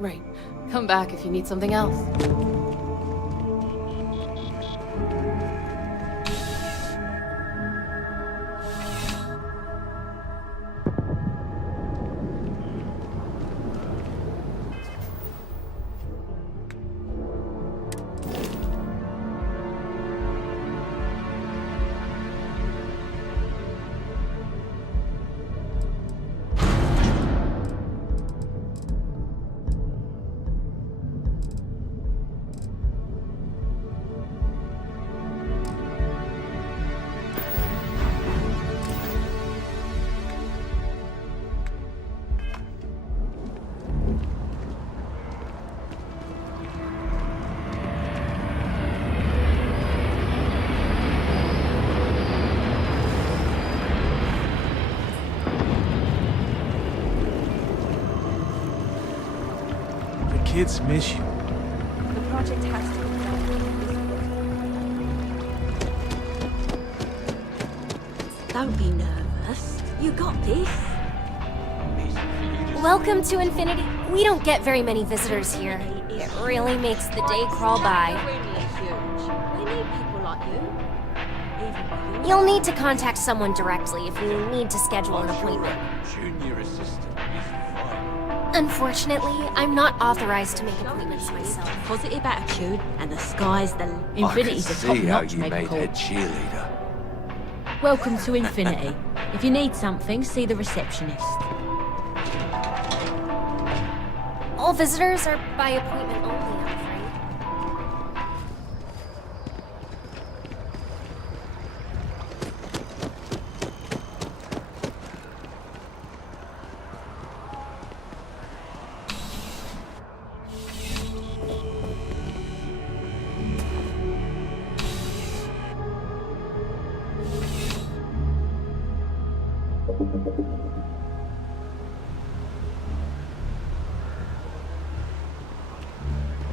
Right. Come back if you need something else. Kids miss you. The project has to be done. Don't be nervous. You got this. Welcome to Infinity. We don't get very many visitors here. It really makes the day crawl by. We need people like you. You'll need to contact someone directly if you need to schedule an appointment. Junior assistant is fine. Unfortunately, I'm not authorized to make appointments myself. Positive attitude, and the sky's the Infinity's a I can see how top-notch you made medical. her cheerleader. Welcome to Infinity. If you need something, see the receptionist. All visitors are by appointment only, I'm afraid.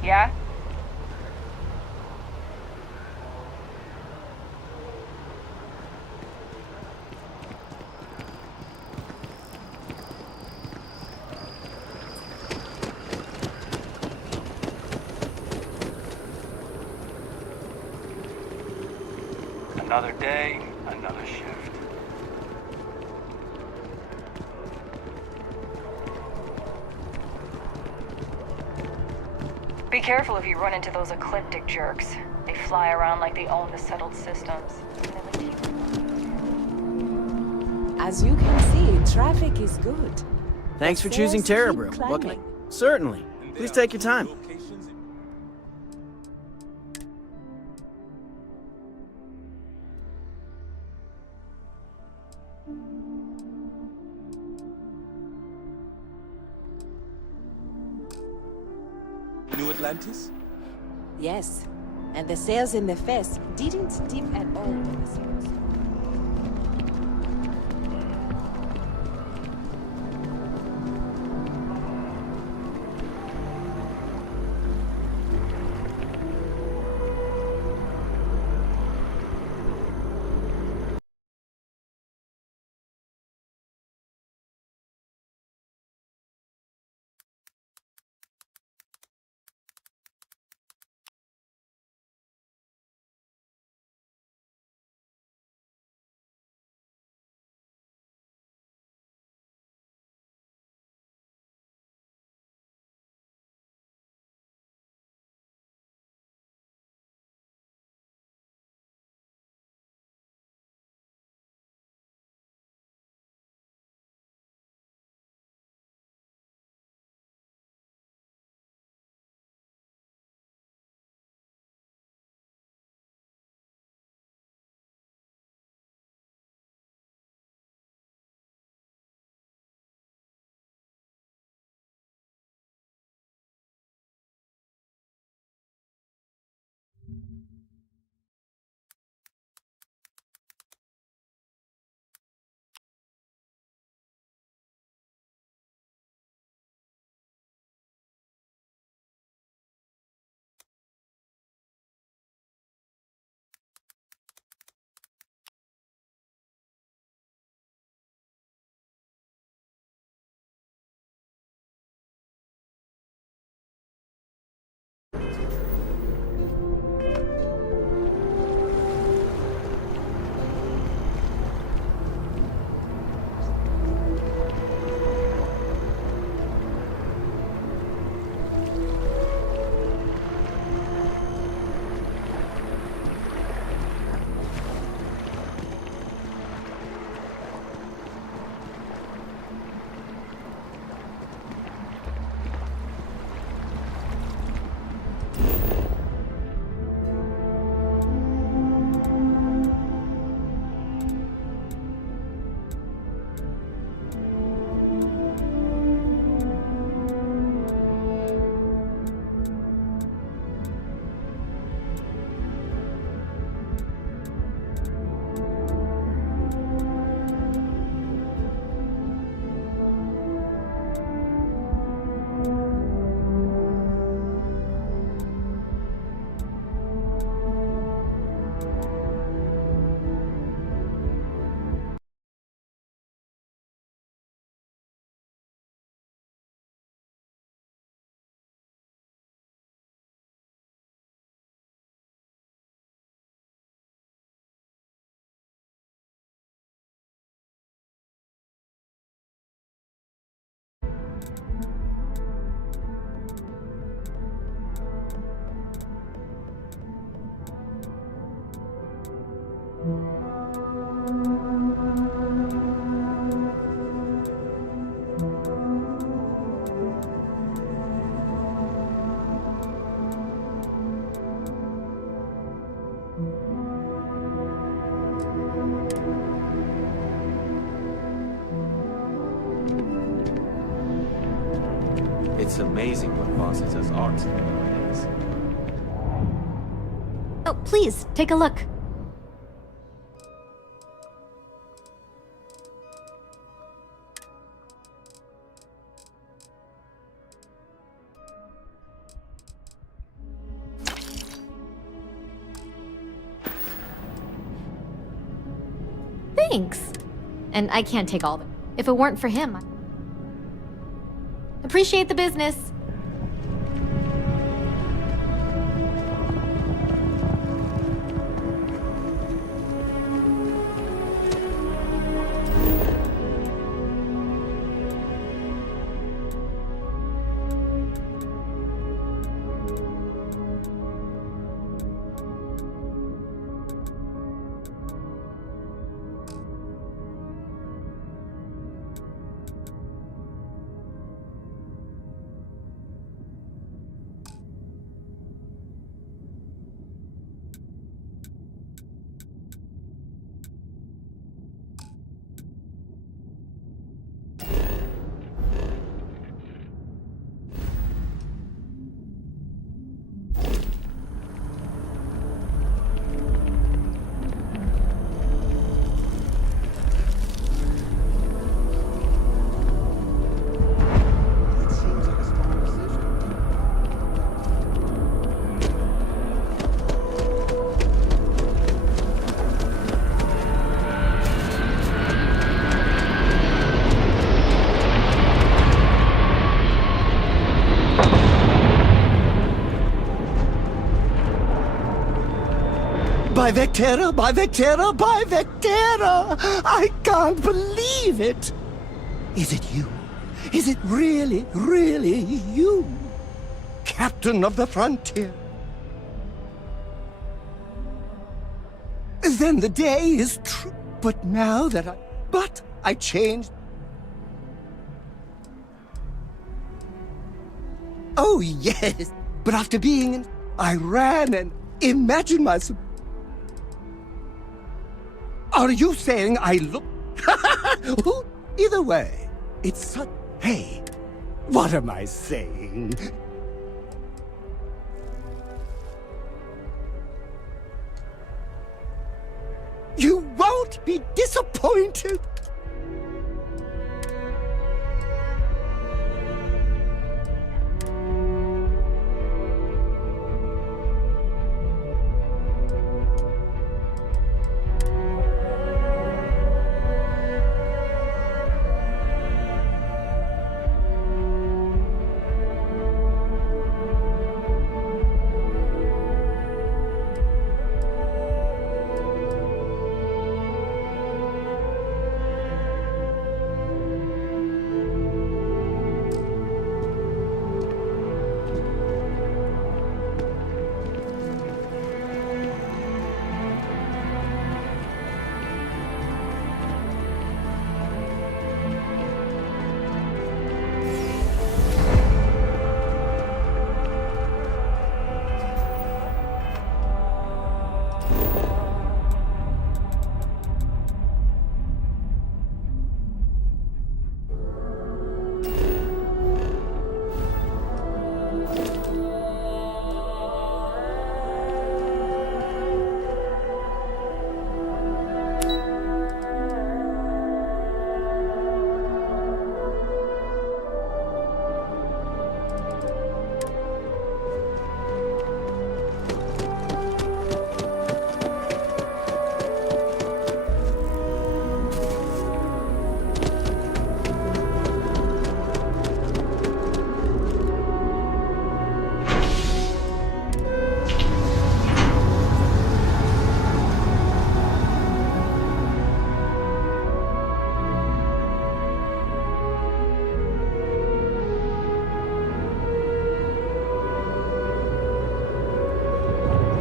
Yeah? Another day, another shift. Be careful if you run into those ecliptic jerks. They fly around like they own the settled systems. As you can see, traffic is good. Thanks for choosing Stairs Terrabroom. keep What can I... climbing. Certainly. Please take your time. New Atlantis? Yes, and the sails in the Fess didn't dip at all when the sails. It's amazing what passes as art nowadays. Oh, please, take a look. Thanks. And I can't take all of it. If it weren't for him, appreciate the business. By Vectera, by Vectera, by Vectera! I can't believe it! Is it you? Is it really, really you? Captain of the frontier? Then the day is true. But now that I changed. Oh, yes. But after being in, I ran and imagined myself. Are you saying I look? Either way, it's such. Hey, what am I saying? You won't be disappointed.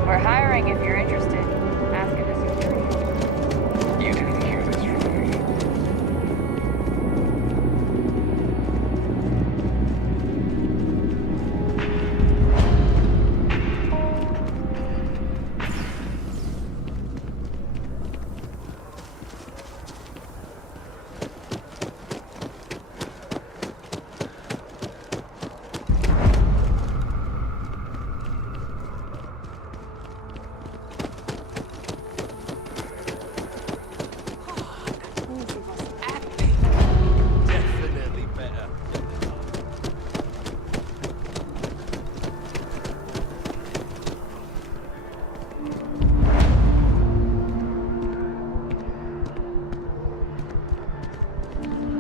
We're hiring if you're interested. Ask in the security. You didn't hear this from me. Definitely better.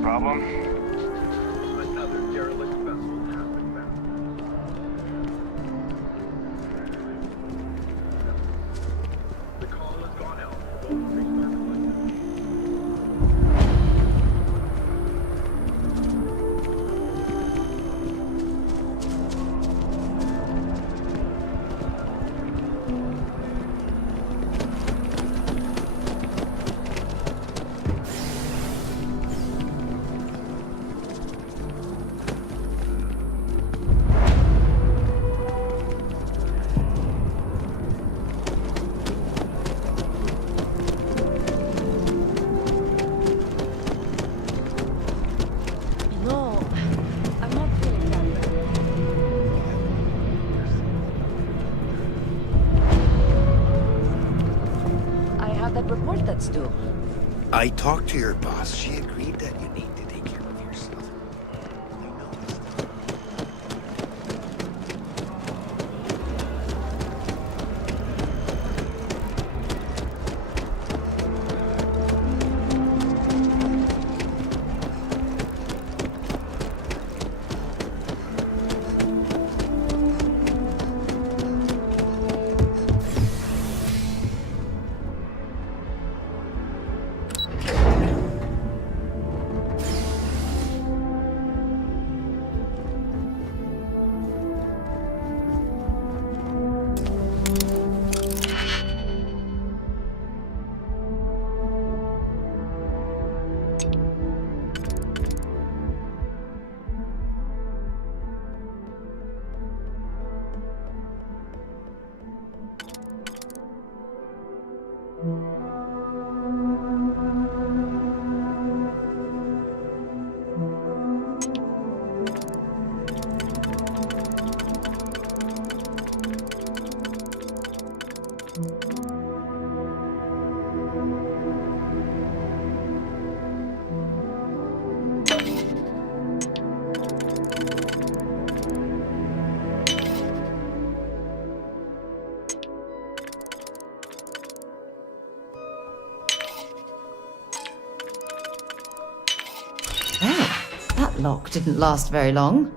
Problem? Another derelict vessel has been found. The call has gone out. No, I'm not feeling that well. I have that report that's due. I talked to your boss. She agreed that you need to take care of yourself. That lock didn't last very long.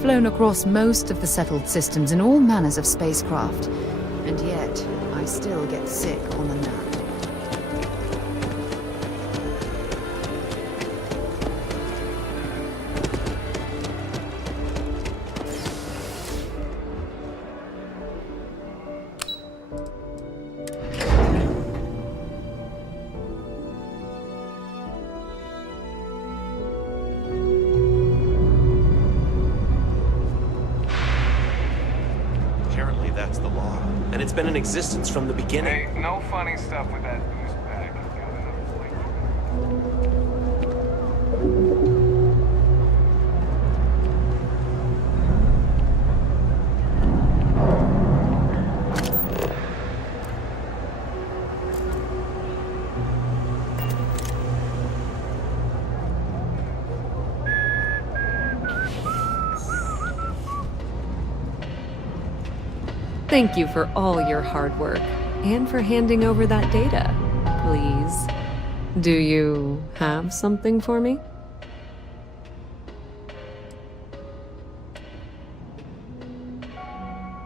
Flown across most of the settled systems in all manners of spacecraft, and yet I still get sick on the nap. That's the law. And it's been in existence from the beginning. Hey, no funny stuff with that boost bag. Got enough Thank you for all your hard work, and for handing over that data. Please, do you have something for me?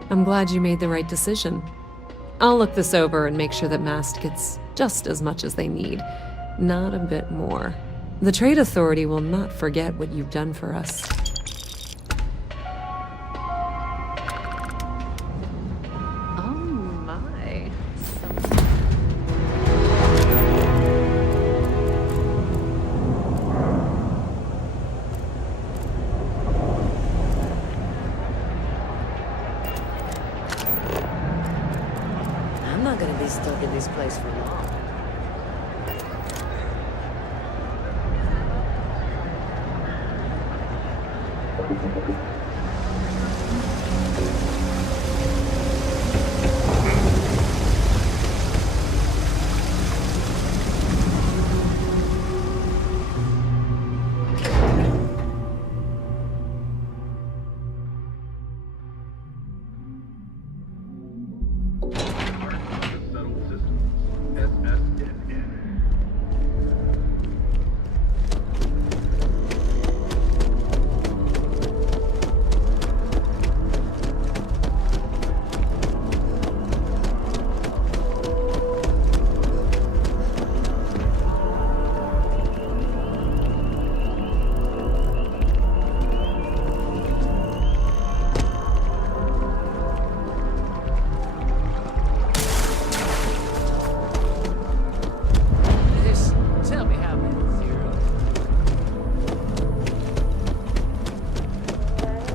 I'm glad you made the right decision. I'll look this over and make sure that Mast gets just as much as they need, not a bit more. The Trade Authority will not forget what you've done for us. not gonna be stuck in this place for long.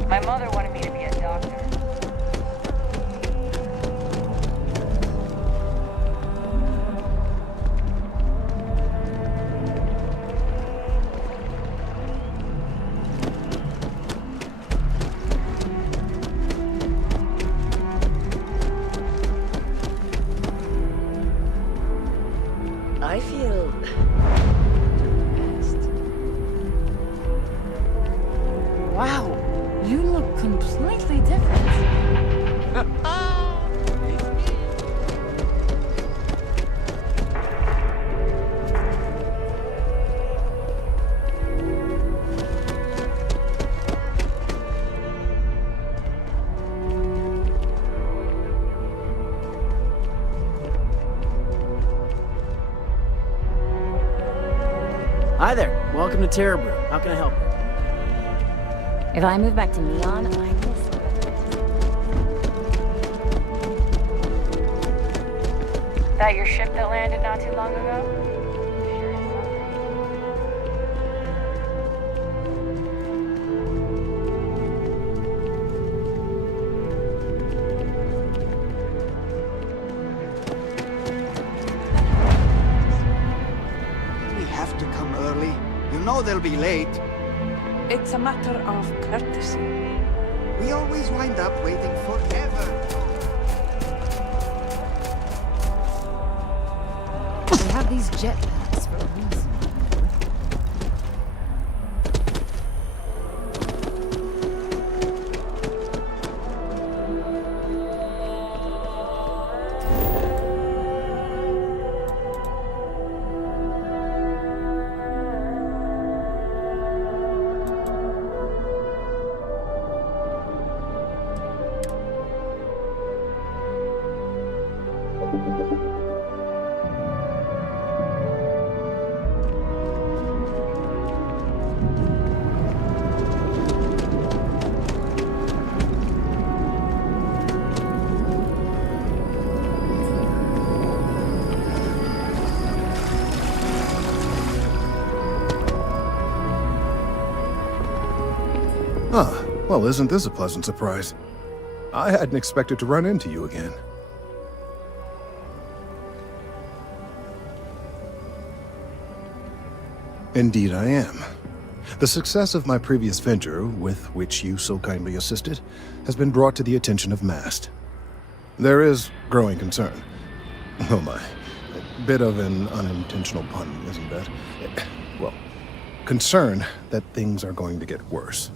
My mother wanted me to be a doctor. I feel... Wow, you look completely different. Hi there. Welcome to Terra Brew. How can I help? If I move back to Neon, I miss That your ship that landed not too long ago? We have to come early. You know they'll be late. It's a matter of courtesy. We always wind up waiting forever. They have these jetpacks for a reason. Ah, well, isn't this a pleasant surprise? I hadn't expected to run into you again. Indeed I am. The success of my previous venture, with which you so kindly assisted, has been brought to the attention of Mast. There is growing concern. Oh my. A bit of an unintentional pun, isn't that? Well, concern that things are going to get worse.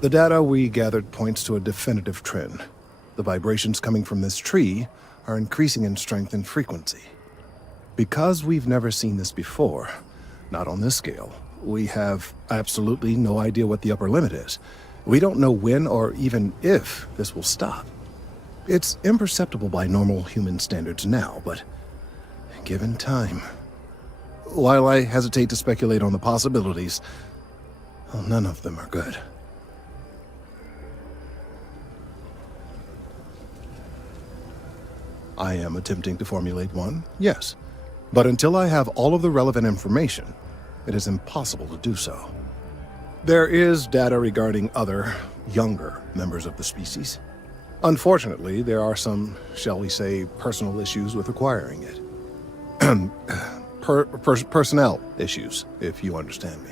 The data we gathered points to a definitive trend. The vibrations coming from this tree are increasing in strength and frequency. Because we've never seen this before, not on this scale, we have absolutely no idea what the upper limit is. We don't know when or even if this will stop. It's imperceptible by normal human standards now, but given time... While I hesitate to speculate on the possibilities, well, none of them are good. I am attempting to formulate one, yes. But until I have all of the relevant information, it is impossible to do so. There is data regarding other, younger members of the species. Unfortunately, there are some, shall we say, personal issues with acquiring it. Personnel issues, if you understand me.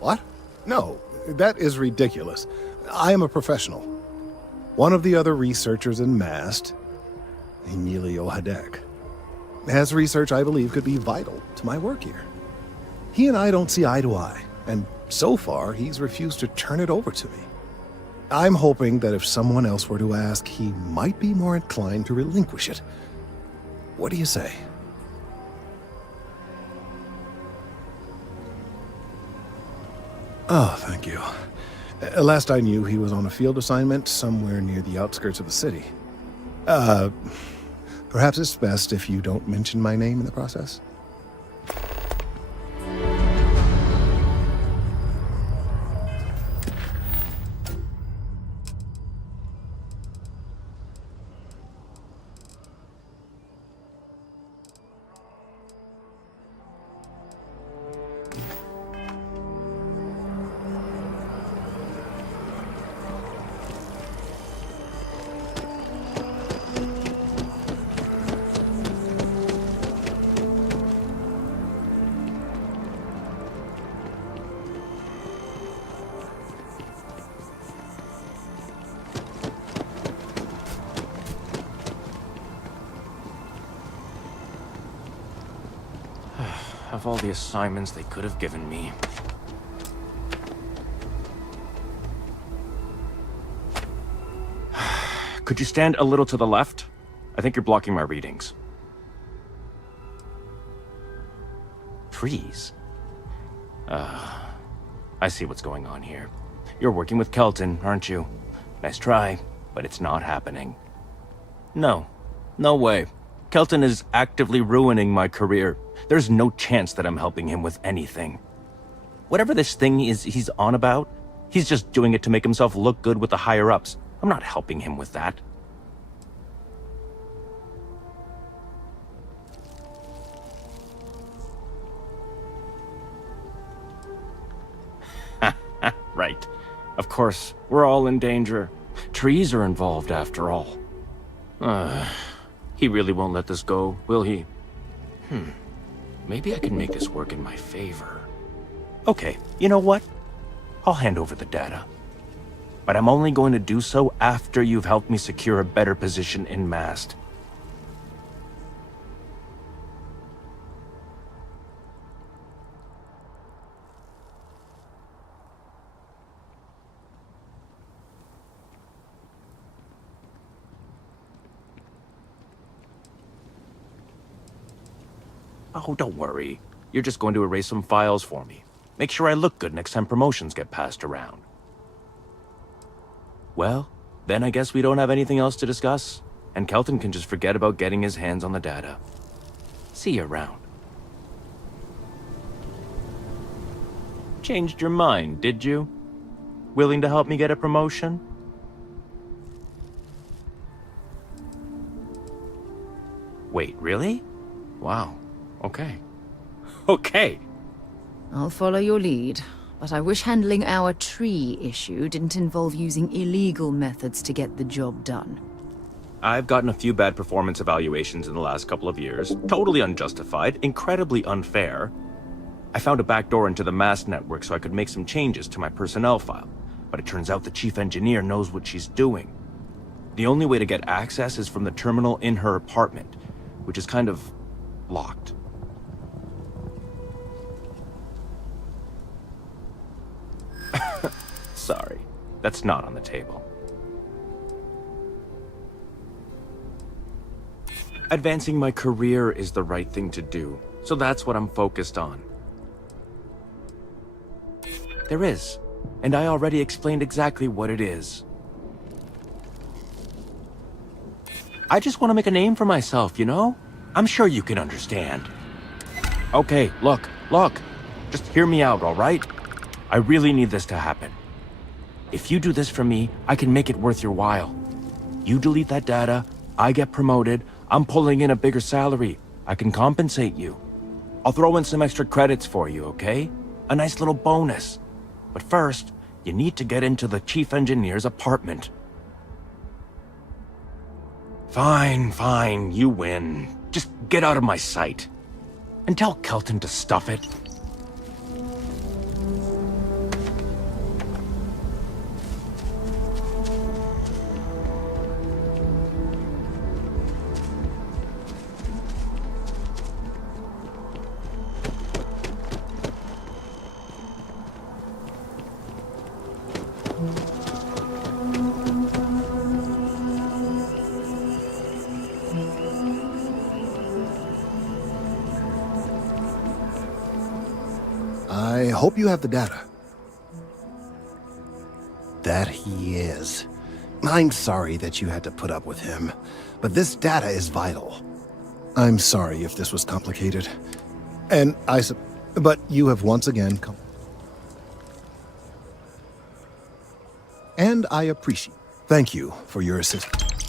What? No, that is ridiculous. I am a professional. One of the other researchers in MAST, Emilio Hadek, has research I believe could be vital to my work here. He and I don't see eye to eye, and so far he's refused to turn it over to me. I'm hoping that if someone else were to ask, he might be more inclined to relinquish it. What do you say? Oh, thank you. Last I knew, he was on a field assignment somewhere near the outskirts of the city. Perhaps it's best if you don't mention my name in the process? Of all the assignments they could have given me. Could you stand a little to the left? I think you're blocking my readings. Trees? I see what's going on here. You're working with Kelton, aren't you? Nice try, but it's not happening. No. No way. Kelton is actively ruining my career. There's no chance that I'm helping him with anything. Whatever this thing is he's on about, he's just doing it to make himself look good with the higher-ups. I'm not helping him with that. Right. Of course, we're all in danger. Trees are involved after all. He really won't let this go, will he? Maybe I can make this work in my favor. Okay, you know what? I'll hand over the data. But I'm only going to do so after you've helped me secure a better position in MAST. Oh, don't worry. You're just going to erase some files for me. Make sure I look good next time promotions get passed around. Well, then I guess we don't have anything else to discuss, and Kelton can just forget about getting his hands on the data. See you around. Changed your mind, did you? Willing to help me get a promotion? Wait, really? Wow. Okay. Okay. I'll follow your lead, but I wish handling our tree issue didn't involve using illegal methods to get the job done. I've gotten a few bad performance evaluations in the last couple of years. Totally unjustified, incredibly unfair. I found a backdoor into the MAST network so I could make some changes to my personnel file, but it turns out the chief engineer knows what she's doing. The only way to get access is from the terminal in her apartment, which is kind of locked. Sorry, that's not on the table. Advancing my career is the right thing to do, so that's what I'm focused on. There is, and I already explained exactly what it is. I just want to make a name for myself, you know? I'm sure you can understand. Okay, look. Just hear me out, all right? I really need this to happen. If you do this for me, I can make it worth your while. You delete that data, I get promoted, I'm pulling in a bigger salary. I can compensate you. I'll throw in some extra credits for you, okay? A nice little bonus. But first, You need to get into the chief engineer's apartment. Fine, fine, you win. Just get out of my sight. And tell Kelton to stuff it. I hope you have the data. That he is. I'm sorry that you had to put up with him, but this data is vital. I'm sorry if this was complicated. But you have once again come. And I appreciate. Thank you for your assistance.